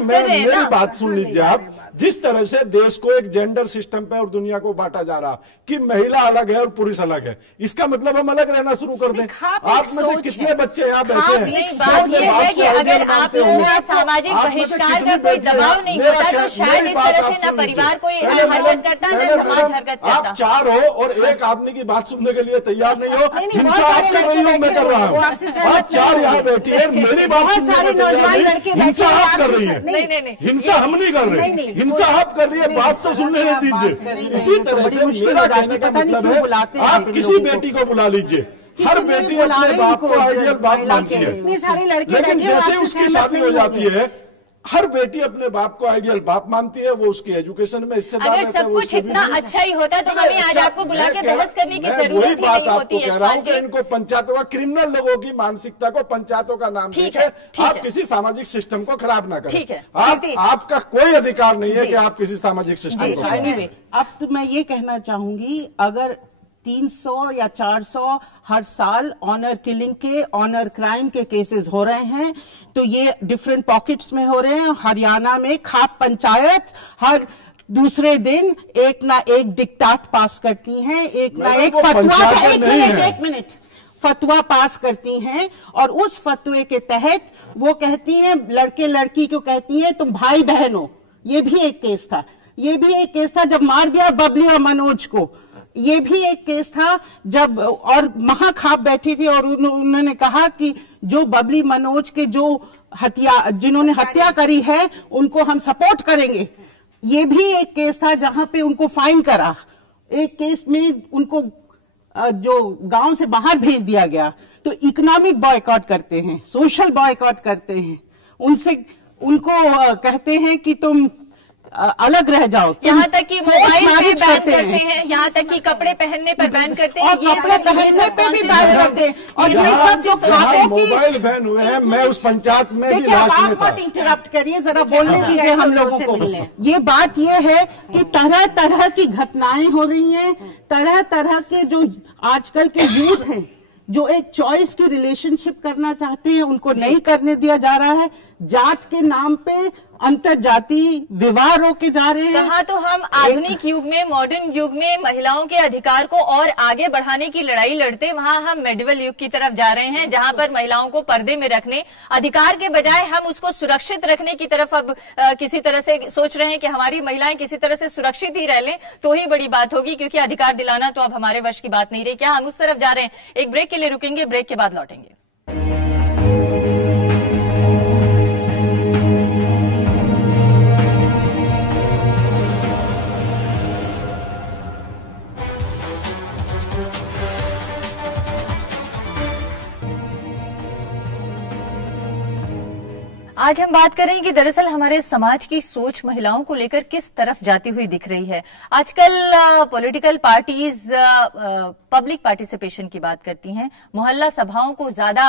मेरी बात सुन लीजिए आप, जिस तरह से देश को एक जेंडर सिस्टम पे और दुनिया को बांटा जा रहा कि महिला अलग है और पुरुष अलग है, इसका मतलब हम अलग रहना शुरू कर दें। आप में से कितने बच्चे यहाँ बैठे हैं? बात यह है कि अगर आप लोगों का सामाजिक बहिष्कार का कोई दबाव नहीं होता तो शायद इस तरह से न परिवार कोई हरकत करता न समाज हरकत करता। आप 4 हो और एक आदमी की बात सुनने के लिए तैयार नहीं हो। हिंसा आप कर रही हो, मैं कर रहा हूँ। आप 4 यहाँ बैठी है, मेरी बात सुनने के लिए हिंसा आप कर रही है। हिंसा हम नहीं कर रहे, हिंसा आप कर रही है। बात तो सुनने दीजिए। इसी तरह से मेरा कहने का मतलब है, आप किसी बेटी को बुला लीजिए, हर बेटी अपने बाप को आइडियल बाप मानती है, इतने सारे लड़के लेकिन जैसे उसकी शादी हो जाती है हर बेटी अपने बाप को आइडियल बाप मानती है, वो उसकी एजुकेशन में हिस्सेदार अगर सब कुछ इतना अच्छा ही होता तो हमें आज आपको बुला के बहस करने की जरूरत ही नहीं होती है। कह रहा हूँ कि इनको पंचायतों का, क्रिमिनल लोगों की मानसिकता को पंचायतों का नाम देके आप किसी सामाजिक सिस्टम को खराब ना करें। ठीक है, आपका कोई अधिकार नहीं है कि आप किसी सामाजिक सिस्टम को। अब तो मैं ये कहना चाहूंगी, अगर 300 या 400 हर साल ऑनर किलिंग के, ऑनर क्राइम के केसेस हो रहे हैं, तो ये डिफरेंट पॉकेट्स में हो रहे हैं। हरियाणा में खाप पंचायत हर दूसरे दिन एक ना एक डिक्टाट पास करती हैं, एक ना एक फतवा, एक मिनट फतवा पास करती हैं, और उस फतवे के तहत वो कहती हैं, लड़के लड़की को कहती हैं तुम भाई बहन हो। ये भी एक केस था, ये भी एक केस था जब मार दिया बबली और मनोज को। ये भी एक केस था जब, और महाखाप बैठी थी और उन्होंने कहा कि जो बबली मनोज के जो जिन्होंने हत्या करी है उनको हम सपोर्ट करेंगे। ये भी एक केस था जहां पे उनको फाइन करा। एक केस में उनको जो गांव से बाहर भेज दिया गया। तो इकोनॉमिक बॉयकॉट करते हैं, सोशल बॉयकॉट करते हैं, उनको कहते हैं कि तुम अलग रह जाओ। यहाँ तक कि मोबाइल पे बैन करते हैं, यहाँ तक कि कपड़े पहनने पर बैन करते हैं, और कपड़े पहनने पे भी बैन करते हैं। और ये सब जो खाते मोबाइल बैन हुए हैं, मैं उस पंचायत में भी लास्ट में था। मत इंटरप्ट करिए, जरा बोलने दीजिए हम लोगों को। ये बात ये है कि तरह तरह की घटनाएं हो रही हैं, तरह तरह के जो आजकल के यूथ हैं जो एक चॉइस की रिलेशनशिप करना चाहते हैं, उनको नहीं करने दिया जा रहा है। जात के नाम पे अंतरजातीय विवाह रोके जा रहे हैं। कहा तो हम आधुनिक युग में, मॉडर्न युग में महिलाओं के अधिकार को और आगे बढ़ाने की लड़ाई लड़ते, वहां हम मेडिवल युग की तरफ जा रहे हैं, जहां पर महिलाओं को पर्दे में रखने अधिकार के बजाय हम उसको सुरक्षित रखने की तरफ अब किसी तरह से सोच रहे हैं कि हमारी महिलाएं किसी तरह से सुरक्षित ही रह लें तो ही बड़ी बात होगी, क्योंकि अधिकार दिलाना तो अब हमारे वश की बात नहीं रही। क्या हम उस तरफ जा रहे हैं? एक ब्रेक के लिए रुकेंगे, ब्रेक के बाद लौटेंगे। आज हम बात करें कि दरअसल हमारे समाज की सोच महिलाओं को लेकर किस तरफ जाती हुई दिख रही है। आजकल पॉलिटिकल पार्टीज पब्लिक पार्टिसिपेशन की बात करती हैं, मोहल्ला सभाओं को ज्यादा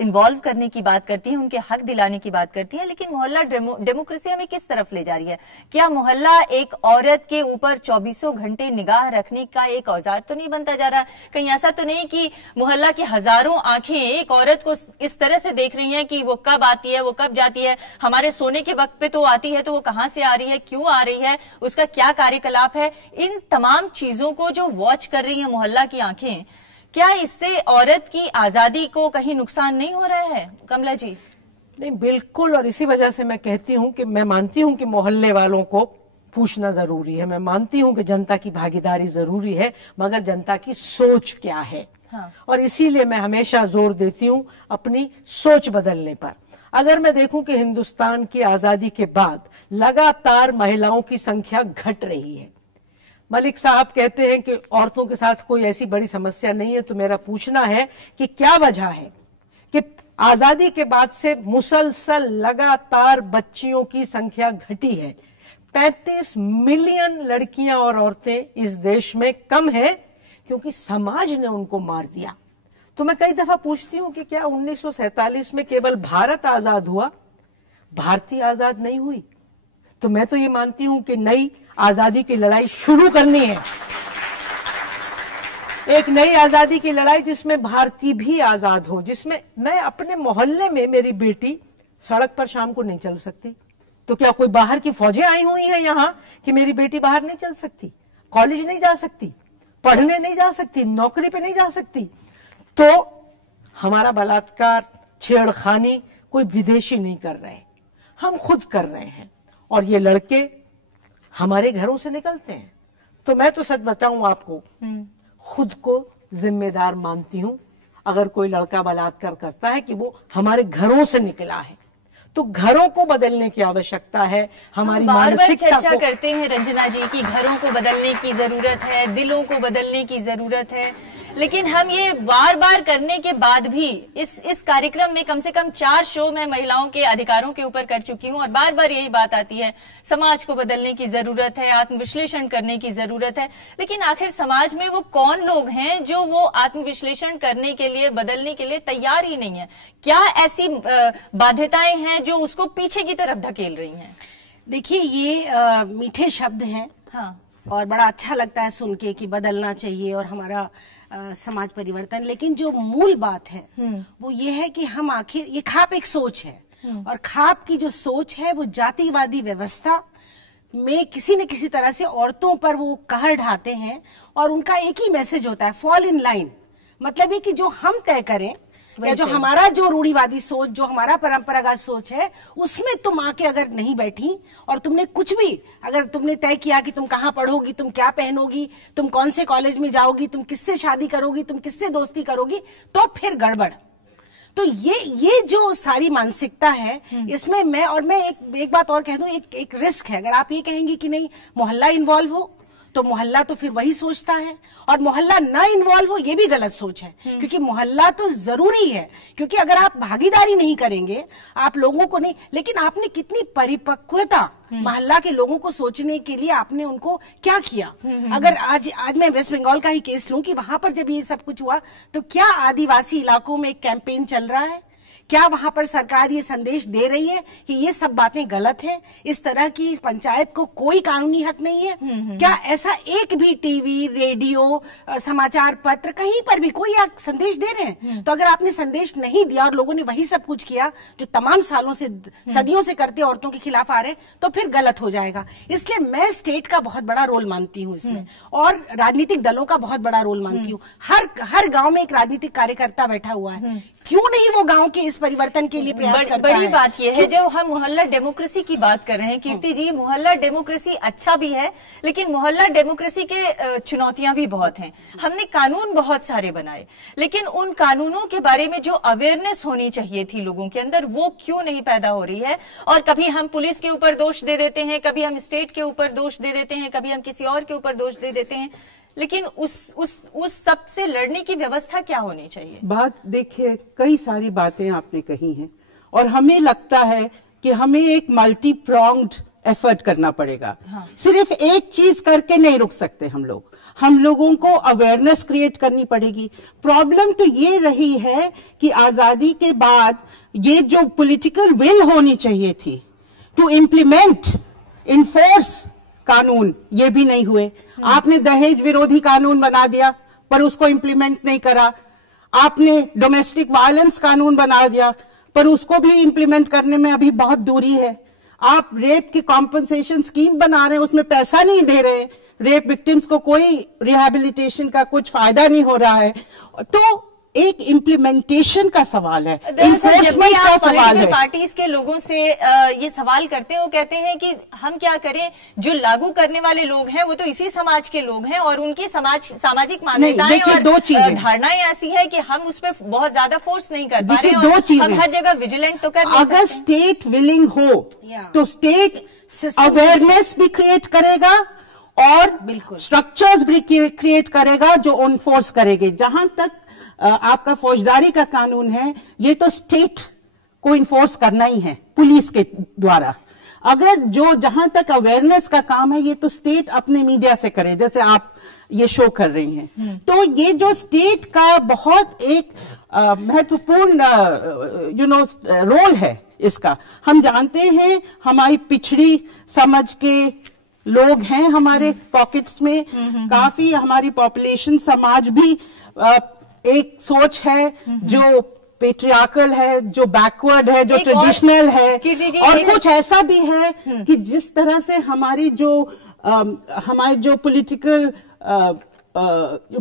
इन्वॉल्व करने की बात करती हैं, उनके हक दिलाने की बात करती हैं, लेकिन मोहल्ला डेमोक्रेसी हमें किस तरफ ले जा रही है? क्या मोहल्ला एक औरत के ऊपर 24 घंटे निगाह रखने का एक औजार तो नहीं बनता जा रहा? कहीं ऐसा तो नहीं कि मोहल्ला की हजारों आंखें एक औरत को इस तरह से देख रही हैं कि वो कब आती है, वो कब जाती है, हमारे सोने के वक्त पे तो आती है, तो वो कहां से आ रही है, क्यों आ रही है, उसका क्या कार्यकलाप है? इन तमाम चीजों को जो वॉच कर रही है मोहल्ला की आंखें, क्या इससे औरत की आजादी को कहीं नुकसान नहीं हो रहा है? कमला जी। नहीं, बिल्कुल। और इसी वजह से मैं कहती हूं कि मैं मानती हूं कि मोहल्ले वालों को पूछना जरूरी है, मैं मानती हूं कि जनता की भागीदारी जरूरी है, मगर जनता की सोच क्या है? हाँ। और इसीलिए मैं हमेशा जोर देती हूं अपनी सोच बदलने पर। अगर मैं देखूं कि हिंदुस्तान की आजादी के बाद लगातार महिलाओं की संख्या घट रही है। मलिक साहब कहते हैं कि औरतों के साथ कोई ऐसी बड़ी समस्या नहीं है, तो मेरा पूछना है कि क्या वजह है कि आजादी के बाद से मुसलसल लगातार बच्चियों की संख्या घटी है। 35 मिलियन लड़कियां और औरतें इस देश में कम है क्योंकि समाज ने उनको मार दिया। तो मैं कई दफा पूछती हूं कि क्या 1947 में केवल भारत आजाद हुआ, भारतीय आजाद नहीं हुई? तो मैं तो ये मानती हूं कि नई आजादी की लड़ाई शुरू करनी है, एक नई आजादी की लड़ाई जिसमें भारतीय भी आजाद हो, जिसमें मैं अपने मोहल्ले में मेरी बेटी सड़क पर शाम को नहीं चल सकती, तो क्या कोई बाहर की फौजें आई हुई हैं यहां कि मेरी बेटी बाहर नहीं चल सकती, कॉलेज नहीं जा सकती, पढ़ने नहीं जा सकती, नौकरी पे नहीं जा सकती? तो हमारा बलात्कार, छेड़खानी कोई विदेशी नहीं कर रहे, हम खुद कर रहे हैं, और ये लड़के हमारे घरों से निकलते हैं। तो मैं तो सच बताऊं आपको, खुद को जिम्मेदार मानती हूं अगर कोई लड़का बलात्कार करता है कि वो हमारे घरों से निकला है। तो घरों को बदलने की आवश्यकता है, हमारी मानसिकता को। चर्चा करते हैं रंजना जी की घरों को बदलने की जरूरत है, दिलों को बदलने की जरूरत है, लेकिन हम ये बार बार करने के बाद भी इस कार्यक्रम में कम से कम 4 शो मैं महिलाओं के अधिकारों के ऊपर कर चुकी हूँ और बार बार यही बात आती है, समाज को बदलने की जरूरत है, आत्मविश्लेषण करने की जरूरत है। लेकिन आखिर समाज में वो कौन लोग हैं जो वो आत्मविश्लेषण करने के लिए, बदलने के लिए तैयार ही नहीं है? क्या ऐसी बाध्यताएं हैं जो उसको पीछे की तरफ धकेल रही हैं? देखिए, ये मीठे शब्द हैं। हाँ। और बड़ा अच्छा लगता है सुन के कि बदलना चाहिए और हमारा समाज परिवर्तन, लेकिन जो मूल बात है वो ये है कि हम आखिर, ये खाप एक सोच है और खाप की जो सोच है वो जातिवादी व्यवस्था में किसी न किसी तरह से औरतों पर वो कहर ढाते हैं और उनका एक ही मैसेज होता है, फॉल इन लाइन। मतलब ये कि जो हम तय करें या जो हमारा जो रूढ़िवादी सोच, जो हमारा परंपरागत सोच है, उसमें तुम आके अगर नहीं बैठी और तुमने कुछ भी, अगर तुमने तय किया कि तुम कहाँ पढ़ोगी, तुम क्या पहनोगी, तुम कौन से कॉलेज में जाओगी, तुम किससे शादी करोगी, तुम किससे दोस्ती करोगी, तो फिर गड़बड़। तो ये जो सारी मानसिकता है, इसमें मैं एक बात और कह दूं, एक रिस्क है। अगर आप ये कहेंगे कि नहीं मोहल्ला इन्वॉल्व हो, तो मोहल्ला तो फिर वही सोचता है, और मोहल्ला ना इन्वॉल्व हो ये भी गलत सोच है, क्योंकि मोहल्ला तो जरूरी है। क्योंकि अगर आप भागीदारी नहीं करेंगे, आप लोगों को नहीं, लेकिन आपने कितनी परिपक्वता मोहल्ला के लोगों को सोचने के लिए आपने उनको क्या किया। अगर आज मैं वेस्ट बंगाल का ही केस लूं कि वहां पर जब ये सब कुछ हुआ तो क्या आदिवासी इलाकों में एक कैंपेन चल रहा है, क्या वहां पर सरकार ये संदेश दे रही है कि ये सब बातें गलत हैं, इस तरह की पंचायत को कोई कानूनी हक नहीं है? क्या ऐसा एक भी टीवी, रेडियो, समाचार पत्र कहीं पर भी कोई संदेश दे रहे हैं? तो अगर आपने संदेश नहीं दिया और लोगों ने वही सब कुछ किया जो तमाम सालों से, सदियों से करते औरतों के खिलाफ आ रहे, तो फिर गलत हो जाएगा। इसलिए मैं स्टेट का बहुत बड़ा रोल मानती हूँ इसमें, और राजनीतिक दलों का बहुत बड़ा रोल मानती हूँ। हर गांव में एक राजनीतिक कार्यकर्ता बैठा हुआ है, क्यों नहीं वो गांव के इस परिवर्तन के लिए प्रयास करता है? बड़ी बात यह है, जब हम मोहल्ला डेमोक्रेसी की बात कर रहे हैं कीर्ति जी, मोहल्ला डेमोक्रेसी अच्छा भी है, लेकिन मोहल्ला डेमोक्रेसी के चुनौतियां भी बहुत हैं। हमने कानून बहुत सारे बनाए, लेकिन उन कानूनों के बारे में जो अवेयरनेस होनी चाहिए थी लोगों के अंदर, वो क्यों नहीं पैदा हो रही है? और कभी हम पुलिस के ऊपर दोष दे देते हैं, कभी हम स्टेट के ऊपर दोष दे देते हैं, कभी हम किसी और के ऊपर दोष दे देते हैं, लेकिन उस सब से लड़ने की व्यवस्था क्या होनी चाहिए? बात देखिए, कई सारी बातें आपने कही हैं और हमें लगता है कि हमें एक मल्टी प्रोंग्ड एफर्ट करना पड़ेगा। हाँ। सिर्फ एक चीज करके नहीं रुक सकते हम लोगों को अवेयरनेस क्रिएट करनी पड़ेगी। प्रॉब्लम तो ये रही है कि आजादी के बाद ये जो पॉलिटिकल विल होनी चाहिए थी टू इम्प्लीमेंट, इन्फोर्स कानून, ये भी नहीं हुए। आपने दहेज विरोधी कानून बना दिया पर उसको इम्प्लीमेंट नहीं करा। आपने डोमेस्टिक वायलेंस कानून बना दिया पर उसको भी इम्प्लीमेंट करने में अभी बहुत दूरी है। आप रेप की कॉम्पनसेशन स्कीम बना रहे हैं, उसमें पैसा नहीं दे रहे, रेप विक्टिम्स को कोई रिहैबिलिटेशन का कुछ फायदा नहीं हो रहा है। तो एक इम्प्लीमेंटेशन का सवाल है, इन्फोर्समेंट का सवाल है। पार्टीज के लोगों से ये सवाल करते हैं, वो कहते हैं कि हम क्या करें, जो लागू करने वाले लोग हैं वो तो इसी समाज के लोग हैं और उनकी सामाजिक मान्यताएं और धारणाएं ऐसी है कि हम उस पर बहुत ज्यादा फोर्स नहीं कर पा रहे और हम हर जगह विजिलेंट तो कर नहीं सकते। अगर स्टेट विलिंग हो तो स्टेट अवेयरनेस भी क्रिएट करेगा और स्ट्रक्चर्स भी क्रिएट करेगा जो इन्फोर्स करेंगे। जहां तक आपका फौजदारी का कानून है, ये तो स्टेट को इन्फोर्स करना ही है पुलिस के द्वारा। अगर जो जहां तक अवेयरनेस का काम है, ये तो स्टेट अपने मीडिया से करे, जैसे आप ये शो कर रही हैं। तो ये जो स्टेट का बहुत एक महत्वपूर्ण रोल है इसका। हम जानते हैं हमारी पिछड़ी समझ के लोग हैं हमारे पॉकेट्स में, काफी हमारी पॉपुलेशन समाज भी एक सोच है जो पेट्रियार्कल है, जो बैकवर्ड है, जो ट्रेडिशनल है, और कुछ ऐसा भी है कि जिस तरह से हमारी जो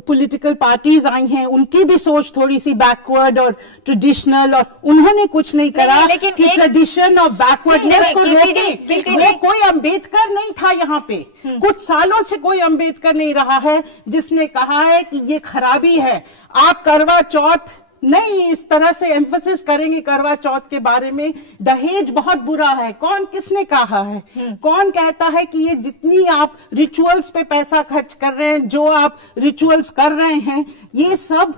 पॉलिटिकल पार्टीज आई हैं, उनकी भी सोच थोड़ी सी बैकवर्ड और ट्रेडिशनल, और उन्होंने कुछ नहीं करा कि ट्रेडिशन और बैकवर्डनेस को रोके। कोई अंबेडकर नहीं था यहाँ पे, कुछ सालों से कोई अंबेडकर नहीं रहा है जिसने कहा है कि ये खराबी है। आप करवा चौथ नहीं इस तरह से एम्फसिस करेंगे करवा चौथ के बारे में। दहेज बहुत बुरा है, कौन किसने कहा है? कौन कहता है कि ये जितनी आप रिचुअल्स पे पैसा खर्च कर रहे हैं, जो आप रिचुअल्स कर रहे हैं, ये सब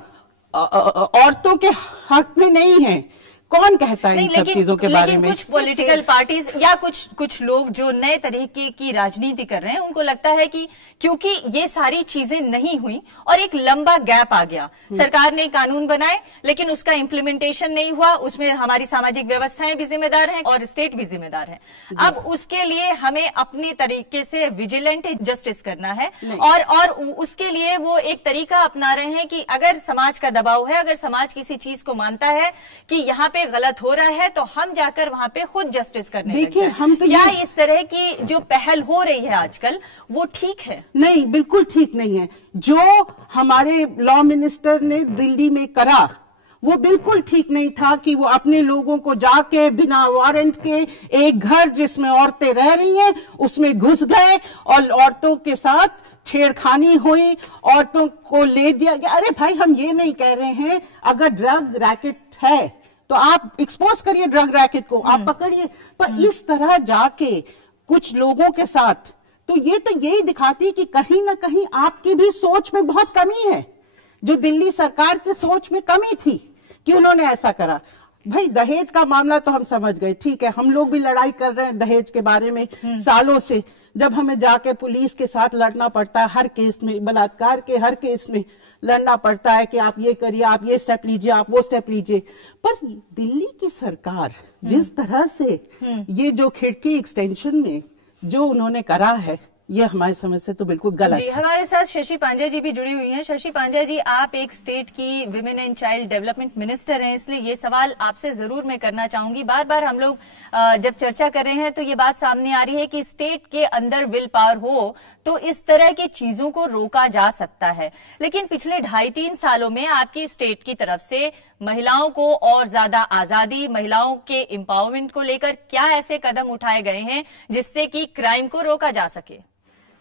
औरतों के हक में नहीं है? कौन कहता है इन सब चीजों के बारे में? कुछ पॉलिटिकल पार्टीज या कुछ लोग जो नए तरीके की राजनीति कर रहे हैं, उनको लगता है कि क्योंकि ये सारी चीजें नहीं हुई और एक लंबा गैप आ गया, सरकार ने कानून बनाए लेकिन उसका इम्प्लीमेंटेशन नहीं हुआ, उसमें हमारी सामाजिक व्यवस्थाएं भी जिम्मेदार हैं और स्टेट भी जिम्मेदार है। अब उसके लिए हमें अपने तरीके से विजिलेंट जस्टिस करना है और उसके लिए वो एक तरीका अपना रहे हैं कि अगर समाज का दबाव है, अगर समाज किसी चीज को मानता है कि यहाँ पे गलत हो रहा है, तो हम जाकर वहां पे खुद जस्टिस करने लग जाएं। हम तो क्या इस तरह की जो पहल हो रही है आजकल वो ठीक है? नहीं, बिल्कुल ठीक नहीं है। जो हमारे लॉ मिनिस्टर ने दिल्ली में करा वो बिल्कुल ठीक नहीं था कि वो अपने लोगों को जाके बिना वारंट के एक घर जिसमें औरतें रह रही हैं उसमें घुस गए और औरतों के साथ छेड़खानी हुई, औरतों को ले दिया गया। अरे भाई, हम ये नहीं कह रहे हैं अगर ड्रग रैकेट है तो आप एक्सपोज करिए ड्रग रैकेट को, आप पकड़िए, पर इस तरह जाके कुछ लोगों के साथ तो यही दिखाती है कि कहीं ना कहीं आपकी भी सोच में बहुत कमी है, जो दिल्ली सरकार की सोच में कमी थी कि उन्होंने ऐसा करा। भाई, दहेज का मामला तो हम समझ गए, ठीक है, हम लोग भी लड़ाई कर रहे हैं दहेज के बारे में सालों से। जब हमें जाके पुलिस के साथ लड़ना पड़ता है हर केस में, बलात्कार के हर केस में लड़ना पड़ता है कि आप ये करिए, आप ये स्टेप लीजिए, आप वो स्टेप लीजिए। पर दिल्ली की सरकार जिस तरह से ये जो खिड़की एक्सटेंशन में जो उन्होंने करा है, ये हमारी समझ से तो बिल्कुल गलत है। हमारे साथ शशि पांडे जी भी जुड़ी हुई हैं। शशि पांडे जी, आप एक स्टेट की women and child development minister हैं, इसलिए ये सवाल आपसे जरूर मैं करना चाहूंगी। बार बार हम लोग जब चर्चा कर रहे हैं तो ये बात सामने आ रही है कि स्टेट के अंदर विल पावर हो तो इस तरह की चीजों को रोका जा सकता है, लेकिन पिछले 2.5-3 सालों में आपकी स्टेट की तरफ से महिलाओं को और ज्यादा आजादी, महिलाओं के एम्पावरमेंट को लेकर क्या ऐसे कदम उठाए गए हैं जिससे कि क्राइम को रोका जा सके?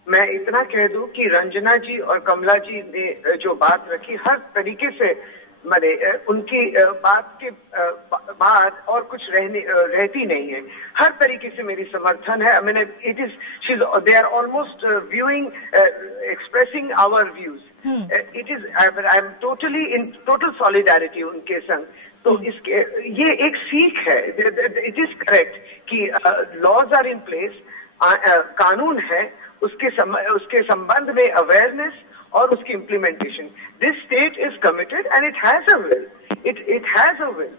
मैं इतना कह दूं कि रंजना जी और कमला जी ने जो बात रखी, हर तरीके से मैंने उनकी बात के बाद और कुछ रहती नहीं है, हर तरीके से मेरी समर्थन है। मैंने they are almost viewing, expressing our views, I am totally in total solidarity उनके संग। तो इसके ये एक सीख है, इट इज करेक्ट कि लॉज आर इन प्लेस, कानून है, उसके संबंध में अवेयरनेस और उसकी implementation. This state is committed and it has a will, it has a will,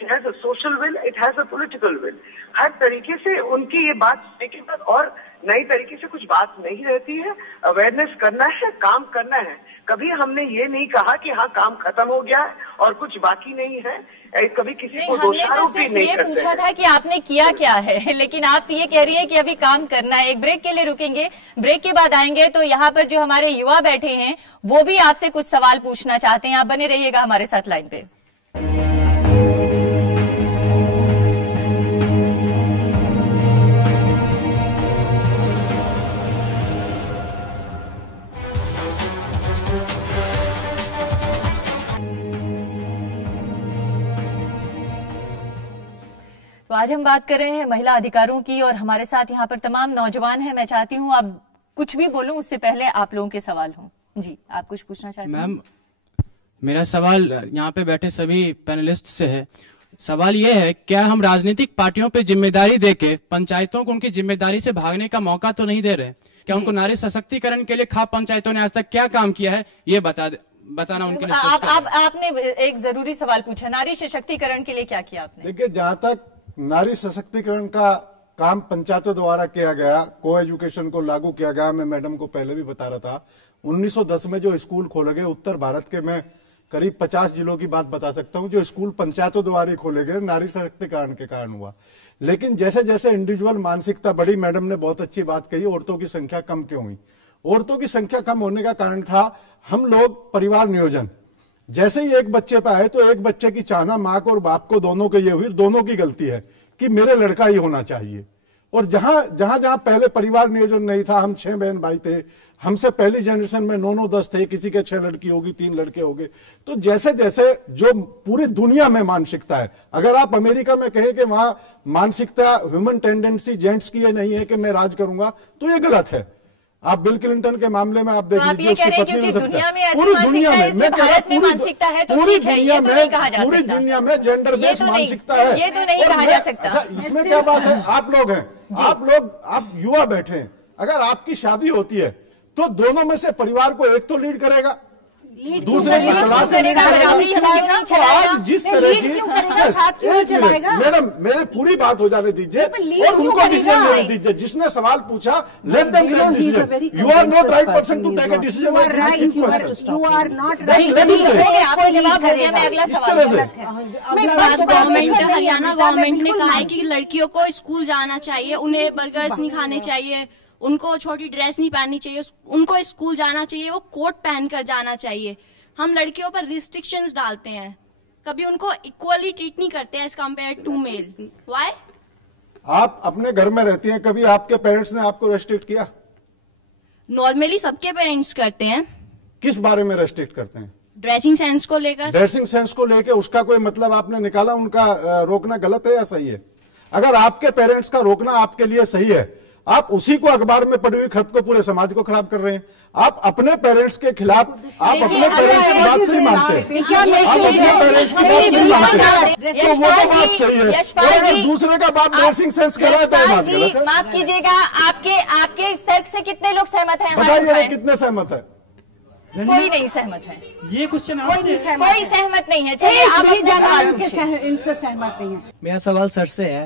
it has a social will, it has a political will. हर तरीके से उनकी ये बात सुनने के बाद और नई तरीके से कुछ बात नहीं रहती है। अवेयरनेस करना है, काम करना है। कभी हमने ये नहीं कहा कि हाँ काम खत्म हो गया है और कुछ बाकी नहीं है, कभी किसी को दोषारोप भी नहीं करते। ये पूछा था कि आपने किया क्या है, लेकिन आप ये कह रही हैं कि अभी काम करना है। एक ब्रेक के लिए रुकेंगे, ब्रेक के बाद आएंगे तो यहाँ पर जो हमारे युवा बैठे हैं वो भी आपसे कुछ सवाल पूछना चाहते हैं। आप बने रहिएगा हमारे साथ लाइन पे। तो आज हम बात कर रहे हैं महिला अधिकारों की और हमारे साथ यहाँ पर तमाम नौजवान हैं। मैं चाहती हूँ अब कुछ भी बोलूं उससे पहले आप लोगों के सवाल हों। जी, आप कुछ पूछना चाहते हैं? मैम, मेरा सवाल यहाँ पे बैठे सभी पैनलिस्ट से है। सवाल ये है, क्या हम राजनीतिक पार्टियों पे जिम्मेदारी देके पंचायतों को उनकी जिम्मेदारी से भागने का मौका तो नहीं दे रहे? क्या उनको नारी सशक्तिकरण के लिए खाप पंचायतों ने आज तक क्या काम किया है, ये बताना उनके लिए। आपने एक जरूरी सवाल पूछा, नारी सशक्तिकरण के लिए क्या किया आपने? देखिए, जहां तक नारी सशक्तिकरण का काम पंचायतों द्वारा किया गया, को एजुकेशन को लागू किया गया, मैं मैडम को पहले भी बता रहा था, 1910 में जो स्कूल खोले गए उत्तर भारत के, मैं करीब 50 जिलों की बात बता सकता हूं जो स्कूल पंचायतों द्वारा खोले गए, नारी सशक्तिकरण के कारण हुआ। लेकिन जैसे जैसे इंडिविजुअल मानसिकता बढ़ी, मैडम ने बहुत अच्छी बात कही, औरतों की संख्या कम क्यों हुई? औरतों की संख्या कम होने का कारण था हम लोग परिवार नियोजन। जैसे ही एक बच्चे पे आए तो एक बच्चे की चाहना माँ को और बाप को दोनों के ये हुई, दोनों की गलती है कि मेरे लड़का ही होना चाहिए, और जहां पहले परिवार नियोजन नहीं था, हम 6 बहन भाई थे, हमसे पहली जनरेशन में 9-10 थे, किसी के 6 लड़की होगी, 3 लड़के होंगे। तो जैसे जैसे जो पूरी दुनिया में मानसिकता है, अगर आप अमेरिका में कहें कि वहां मानसिकता ह्यूमन टेंडेंसी जेंट्स की ये नहीं है कि मैं राज करूंगा, तो ये गलत है। आप बिल क्लिंटन के मामले में आप देख लीजिए, उसकी पत्नी ने दुनिया में ऐसी मानसिकता है, इसमें भारत में मानसिकता है, तो ठीक है, ये तो नहीं कहा जा सकता। पूरी दुनिया में जेंडर बेस्ड मानसिकता है, ये तो नहीं कहा जा सकता। अच्छा, इसमें क्या बात है? आप लोग हैं, आप युवा बैठे हैं, अगर आपकी शादी होती है तो दोनों में से परिवार को एक तो लीड करेगा, दूसरे की सलाह से आज जिस तरह की मैडम मेरे पूरी बात हो जाने दीजिए और उनको डिसीजन लेने दीजिए। जिसने सवाल पूछा, let them take decision. You are not right person to take a decision. You are not right. आपको जवाब हो गया, मैं अगला सवाल गवर्नमेंट, हरियाणा गवर्नमेंट ने कहा है कि लड़कियों को स्कूल जाना चाहिए, उन्हें बर्गर्स नहीं खाने चाहिए, उनको छोटी ड्रेस नहीं पहननी चाहिए, उनको स्कूल जाना चाहिए, वो कोट पहनकर जाना चाहिए। हम लड़कियों पर रिस्ट्रिक्शंस डालते हैं, कभी उनको इक्वली ट्रीट नहीं करते as compare to male. Why? आप अपने घर में रहती हैं, कभी आपके पेरेंट्स ने आपको रेस्ट्रिक्ट किया? नॉर्मली सबके पेरेंट्स करते हैं। किस बारे में रेस्ट्रिक्ट करते हैं? ड्रेसिंग सेंस को लेकर। ड्रेसिंग सेंस को लेकर उसका कोई मतलब आपने निकाला? उनका रोकना गलत है या सही है? अगर आपके पेरेंट्स का रोकना आपके लिए सही है, आप उसी को अखबार में पड़ी हुई खबर को पूरे समाज को खराब कर रहे हैं। आप अपने पेरेंट्स के खिलाफ, आप अपने पेरेंट्स की बात नहीं मानते, आप अपने पेरेंट्स की बात नहीं मानते, तो वो तो बात सही है। और दूसरे का बाप ड्रेसिंग सेंस कर रहा है तो बात गलत है। माफ कीजिएगा, आपके इस तर्क से कितने लोग सहमत हैं? बताइए कितने सहमत है? कोई नहीं सहमत है। ये क्वेश्चन कोई सहमत नहीं है। चलिए आप इनसे सहमत नहीं है। मेरा सवाल सर से है।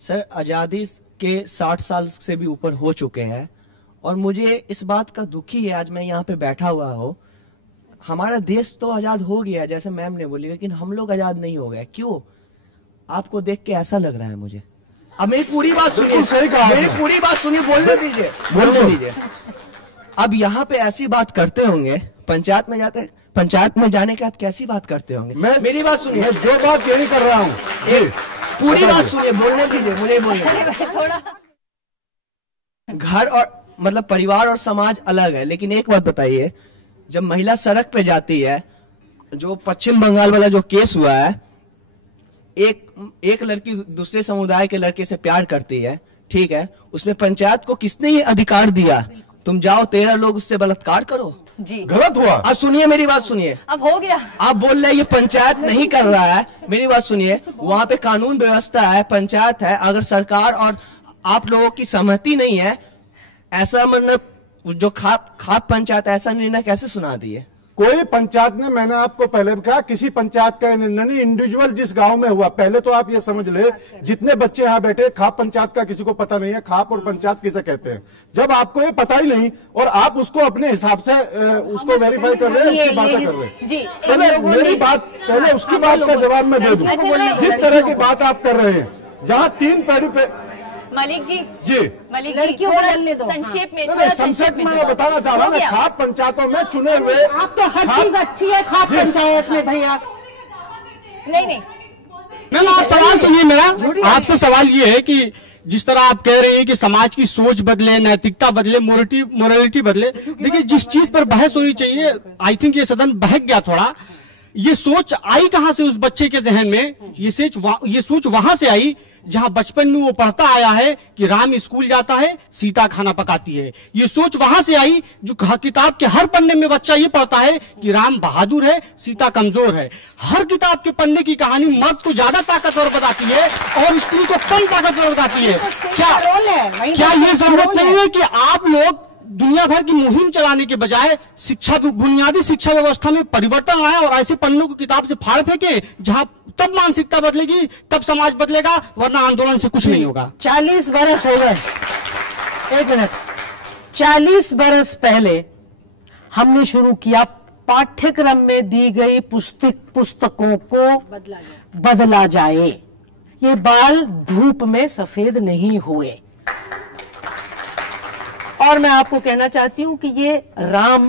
सर, आजादी के 60 साल से भी ऊपर हो चुके हैं और मुझे इस बात का दुखी है, आज मैं यहाँ पे बैठा हुआ हूँ, हमारा देश तो आजाद हो गया है जैसे मैम ने बोली, लेकिन हम लोग आजाद नहीं हो गए। क्यों? आपको देख के ऐसा लग रहा है मुझे। अब मेरी पूरी बात सुनिए, मेरी पूरी बात सुनिए, बोलने दीजिए। अब यहाँ पे ऐसी बात करते होंगे, पंचायत में जाते, पंचायत में जाने के बाद कैसी बात करते होंगे? मेरी बात सुनिए, जो बात यही कर रहा हूँ, पूरी बात सुनिए, बोलने दीजिए, मुझे बोलने। घर और मतलब परिवार और समाज अलग है, लेकिन एक बात बताइए, जब महिला सड़क पे जाती है, जो पश्चिम बंगाल वाला जो केस हुआ है, एक लड़की दूसरे समुदाय के लड़के से प्यार करती है, ठीक है, उसमें पंचायत को किसने ये अधिकार दिया? तुम जाओ 13 लोग उससे बलात्कार करो जी, गलत हुआ। अब सुनिए मेरी बात सुनिए, अब हो गया। आप बोल रहे हैं ये पंचायत नहीं कर रहा है, मेरी बात सुनिए, वहां पे कानून व्यवस्था है, पंचायत है, अगर सरकार और आप लोगों की सहमति नहीं है, ऐसा मतलब जो खाप पंचायत ऐसा निर्णय कैसे सुना दिए? कोई पंचायत ने, मैंने आपको पहले भी कहा, किसी पंचायत का निर्णय नहीं, इंडिविजुअल जिस गांव में हुआ। पहले तो आप ये समझ ले, जितने बच्चे यहाँ बैठे, खाप पंचायत का किसी को पता नहीं है, खाप और पंचायत किसे कहते हैं। जब आपको ये पता ही नहीं और आप उसको अपने हिसाब से उसको वेरीफाई कर रहे हैं, उसकी बातें कर रहे हैं, पहले मेरी बात, पहले उसकी बात का जवाब मैं दे दूं। जिस तरह की बात आप कर रहे हैं, जहाँ 3 पैरों पे मलिक जी, मलिक लड़कियों को बोलने दो। संक्षेप में, संक्षेप में मैं बताना चाह रहा हूँ, खाप पंचायतों में चुने हुए, आप तो हर चीज अच्छी है खाप पंचायत में भैया। नहीं मैम, आप सवाल सुनिए मेरा। आपसे सवाल ये है कि जिस तरह आप कह रहे हैं कि समाज की सोच बदले, नैतिकता बदले, मोरालिटी बदले, देखिए जिस चीज पर बहस होनी चाहिए, आई थिंक ये सदन बहक गया थोड़ा। ये सोच आई कहां से उस बच्चे के जहन में? ये सोच वहां से आई जहां बचपन में वो पढ़ता आया है कि राम स्कूल जाता है, सीता खाना पकाती है। ये सोच वहां से आई जो किताब के हर पन्ने में बच्चा ये पढ़ता है कि राम बहादुर है, सीता कमजोर है। हर किताब के पन्ने की कहानी मर्द को ज्यादा ताकतवर बताती है और स्त्री को कम ताकतवर बताती है। क्या ये जरूरत नहीं है कि आप लोग दुनिया भर की मुहिम चलाने के बजाय बुनियादी शिक्षा व्यवस्था में परिवर्तन लाए और ऐसे पन्नों को किताब से फाड़ फेंके, जहां तब मानसिकता बदलेगी, तब समाज बदलेगा, वरना आंदोलन से कुछ नहीं होगा। 40 बरस हो गए, 1 मिनट, 40 बरस पहले हमने शुरू किया, पाठ्यक्रम में दी गई पुस्तकों को बदला जाए। ये बाल धूप में सफेद नहीं हुए। और मैं आपको कहना चाहती हूं कि ये राम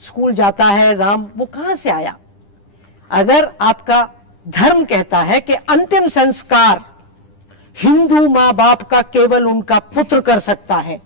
स्कूल जाता है, राम वो कहां से आया? अगर आपका धर्म कहता है कि अंतिम संस्कार हिंदू माँ बाप का केवल उनका पुत्र कर सकता है।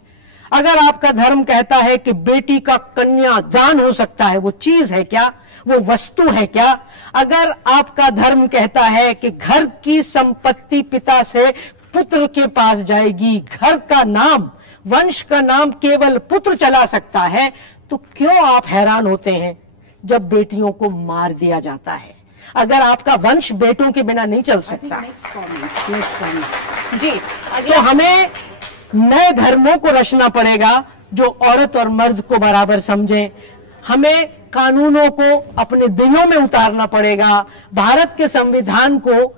अगर आपका धर्म कहता है कि बेटी का कन्यादान हो सकता है, वो चीज है क्या, वो वस्तु है क्या? अगर आपका धर्म कहता है कि घर की संपत्ति पिता से पुत्र के पास जाएगी, घर का नाम, वंश का नाम केवल पुत्र चला सकता है, तो क्यों आप हैरान होते हैं जब बेटियों को मार दिया जाता है? अगर आपका वंश बेटों के बिना नहीं चल सकता जी, तो हमें नए धर्मों को रचना पड़ेगा जो औरत और मर्द को बराबर समझें। हमें कानूनों को अपने दिलों में उतारना पड़ेगा। भारत के संविधान को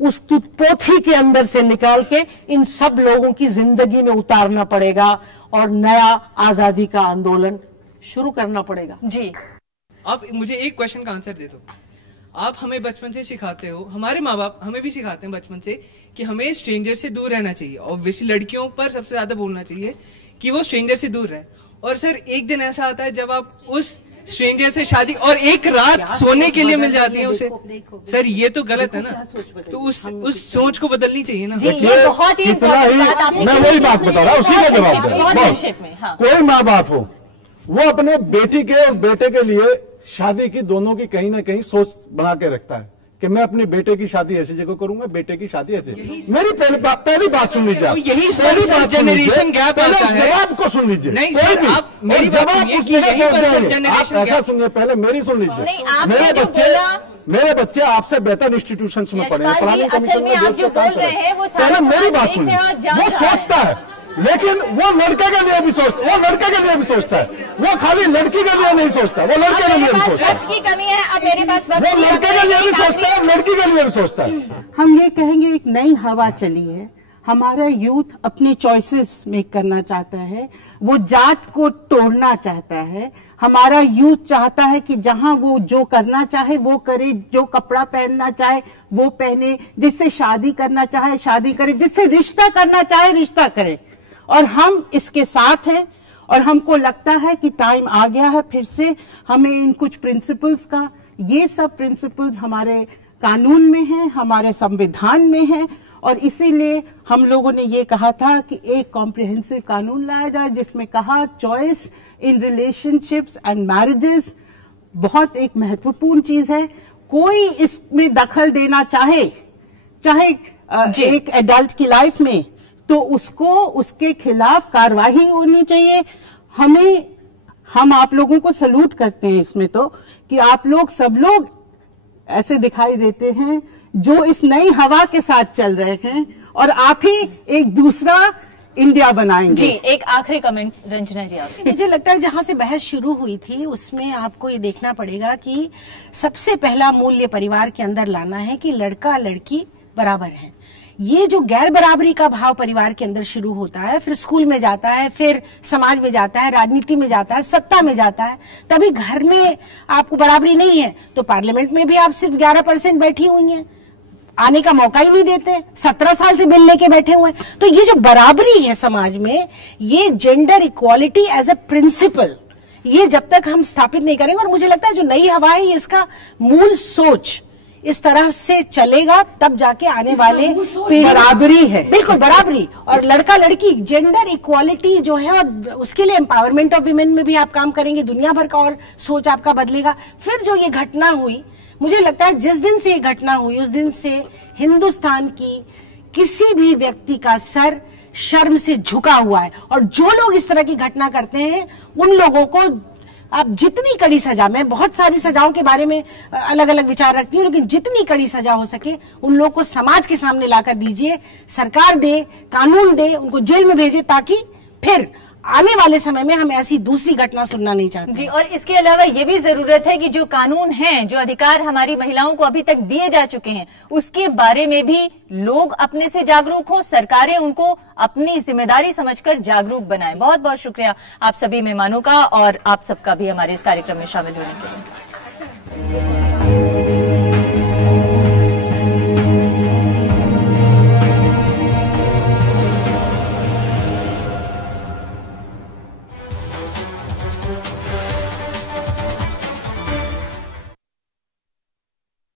उसकी पोथी के अंदर से निकाल के इन सब लोगों की जिंदगी में उतारना पड़ेगा और नया आजादी का आंदोलन शुरू करना पड़ेगा। जी, आप मुझे एक क्वेश्चन का आंसर दे दो। आप हमें बचपन से सिखाते हो, हमारे माँ बाप हमें भी सिखाते हैं बचपन से कि हमें स्ट्रेंजर से दूर रहना चाहिए, ऑब्वियसली लड़कियों पर सबसे ज्यादा बोलना चाहिए कि वो स्ट्रेंजर से दूर रहे। और सर एक दिन ऐसा आता है जब आप उस स्ट्रेंजर से शादी और एक रात सोने के लिए मिल जाती है उसे। सर ये तो गलत है ना, तो उस सोच को बदलनी चाहिए ना। ये बहुत ही मैं वही बात बता रहा हूँ, उसी का जवाब दे। कोई माँ बाप हो, वो अपने बेटी के और बेटे के लिए शादी की दोनों की कहीं ना कहीं सोच बना के रखता है कि मैं अपने बेटे की शादी ऐसी जगह करूंगा, बेटे की शादी ऐसे। मेरी पहली बात सुन लीजिए, यही जनरेशन गैप आता है। जवाब को सुन लीजिए, नहीं सर, आप मेरी ऐसा सुनिए, पहले मेरी सुन लीजिए। मेरे बच्चे आपसे बेहतर इंस्टीट्यूशन में पढ़े हैं, पढ़ाने कमीशन में पहले मेरी बात सुनिए। वो सोचता है, लेकिन वो लड़के के लिए भी सोचता है, वो लड़के के लिए भी सोचता है, वो खाली लड़की के लिए नहीं सोचता, वो लड़के के लिए भी सोचता है। वक्त की कमी है, अब मेरे पास वक्त वो लड़के के लिए भी सोचता है, लड़की के लिए भी सोचता है। हम ये कहेंगे एक नई हवा चली है, हमारा यूथ अपने चॉइसेस मेक करना चाहता है, वो जात को तोड़ना चाहता है। हमारा यूथ चाहता है कि जहां वो जो करना चाहे वो करे, जो कपड़ा पहनना चाहे वो पहने, जिससे शादी करना चाहे शादी करे, जिससे रिश्ता करना चाहे रिश्ता करे। और हम इसके साथ हैं और हमको लगता है कि टाइम आ गया है फिर से हमें इन कुछ प्रिंसिपल्स का, ये सब प्रिंसिपल्स हमारे कानून में हैं, हमारे संविधान में हैं, और इसीलिए हम लोगों ने ये कहा था कि एक कॉम्प्रिहेंसिव कानून लाया जाए जिसमें कहा choice in relationships and marriages बहुत एक महत्वपूर्ण चीज है। कोई इसमें दखल देना चाहे एक एडल्ट की लाइफ में, तो उसको उसके खिलाफ कार्रवाई होनी चाहिए। हम आप लोगों को सलूट करते हैं इसमें, तो कि आप लोग सब लोग ऐसे दिखाई देते हैं जो इस नई हवा के साथ चल रहे हैं, और आप ही एक दूसरा इंडिया बनाएंगे। जी, एक आखिरी कमेंट रंजना जी आप। मुझे लगता है जहां से बहस शुरू हुई थी उसमें आपको ये देखना पड़ेगा कि सबसे पहला मूल्य परिवार के अंदर लाना है कि लड़का लड़की बराबर है। ये जो गैर बराबरी का भाव परिवार के अंदर शुरू होता है, फिर स्कूल में जाता है, फिर समाज में जाता है, राजनीति में जाता है, सत्ता में जाता है, तभी घर में आपको बराबरी नहीं है तो पार्लियामेंट में भी आप सिर्फ 11% बैठी हुई हैं, आने का मौका ही नहीं देते, 17 साल से बिल लेके बैठे हुए हैं। तो ये जो बराबरी है समाज में, ये gender equality as a principle, ये जब तक हम स्थापित नहीं करेंगे, और मुझे लगता है जो नई हवा है इसका मूल सोच इस तरह से चलेगा, तब जाके आने वाले पीढ़ी बराबरी है, बिल्कुल बराबरी, और लड़का लड़की जेंडर इक्वालिटी जो है, और उसके लिए एम्पावरमेंट ऑफ विमेन में भी आप काम करेंगे, दुनिया भर का और सोच आपका बदलेगा। फिर जो ये घटना हुई, मुझे लगता है जिस दिन से ये घटना हुई उस दिन से हिंदुस्तान की किसी भी व्यक्ति का सर शर्म से झुका हुआ है, और जो लोग इस तरह की घटना करते हैं उन लोगों को आप जितनी कड़ी सजा, मैं बहुत सारी सजाओं के बारे में अलग अलग विचार रखती हूँ, लेकिन जितनी कड़ी सजा हो सके उन लोगों को समाज के सामने लाकर दीजिए, सरकार दे, कानून दे, उनको जेल में भेजे, ताकि फिर आने वाले समय में हम ऐसी दूसरी घटना सुनना नहीं चाहते। जी, और इसके अलावा ये भी जरूरत है कि जो कानून हैं, जो अधिकार हमारी महिलाओं को अभी तक दिए जा चुके हैं, उसके बारे में भी लोग अपने से जागरूक हों, सरकारें उनको अपनी जिम्मेदारी समझकर जागरूक बनाएं। बहुत बहुत शुक्रिया आप सभी मेहमानों का और आप सबका भी हमारे इस कार्यक्रम में शामिल होने के लिए।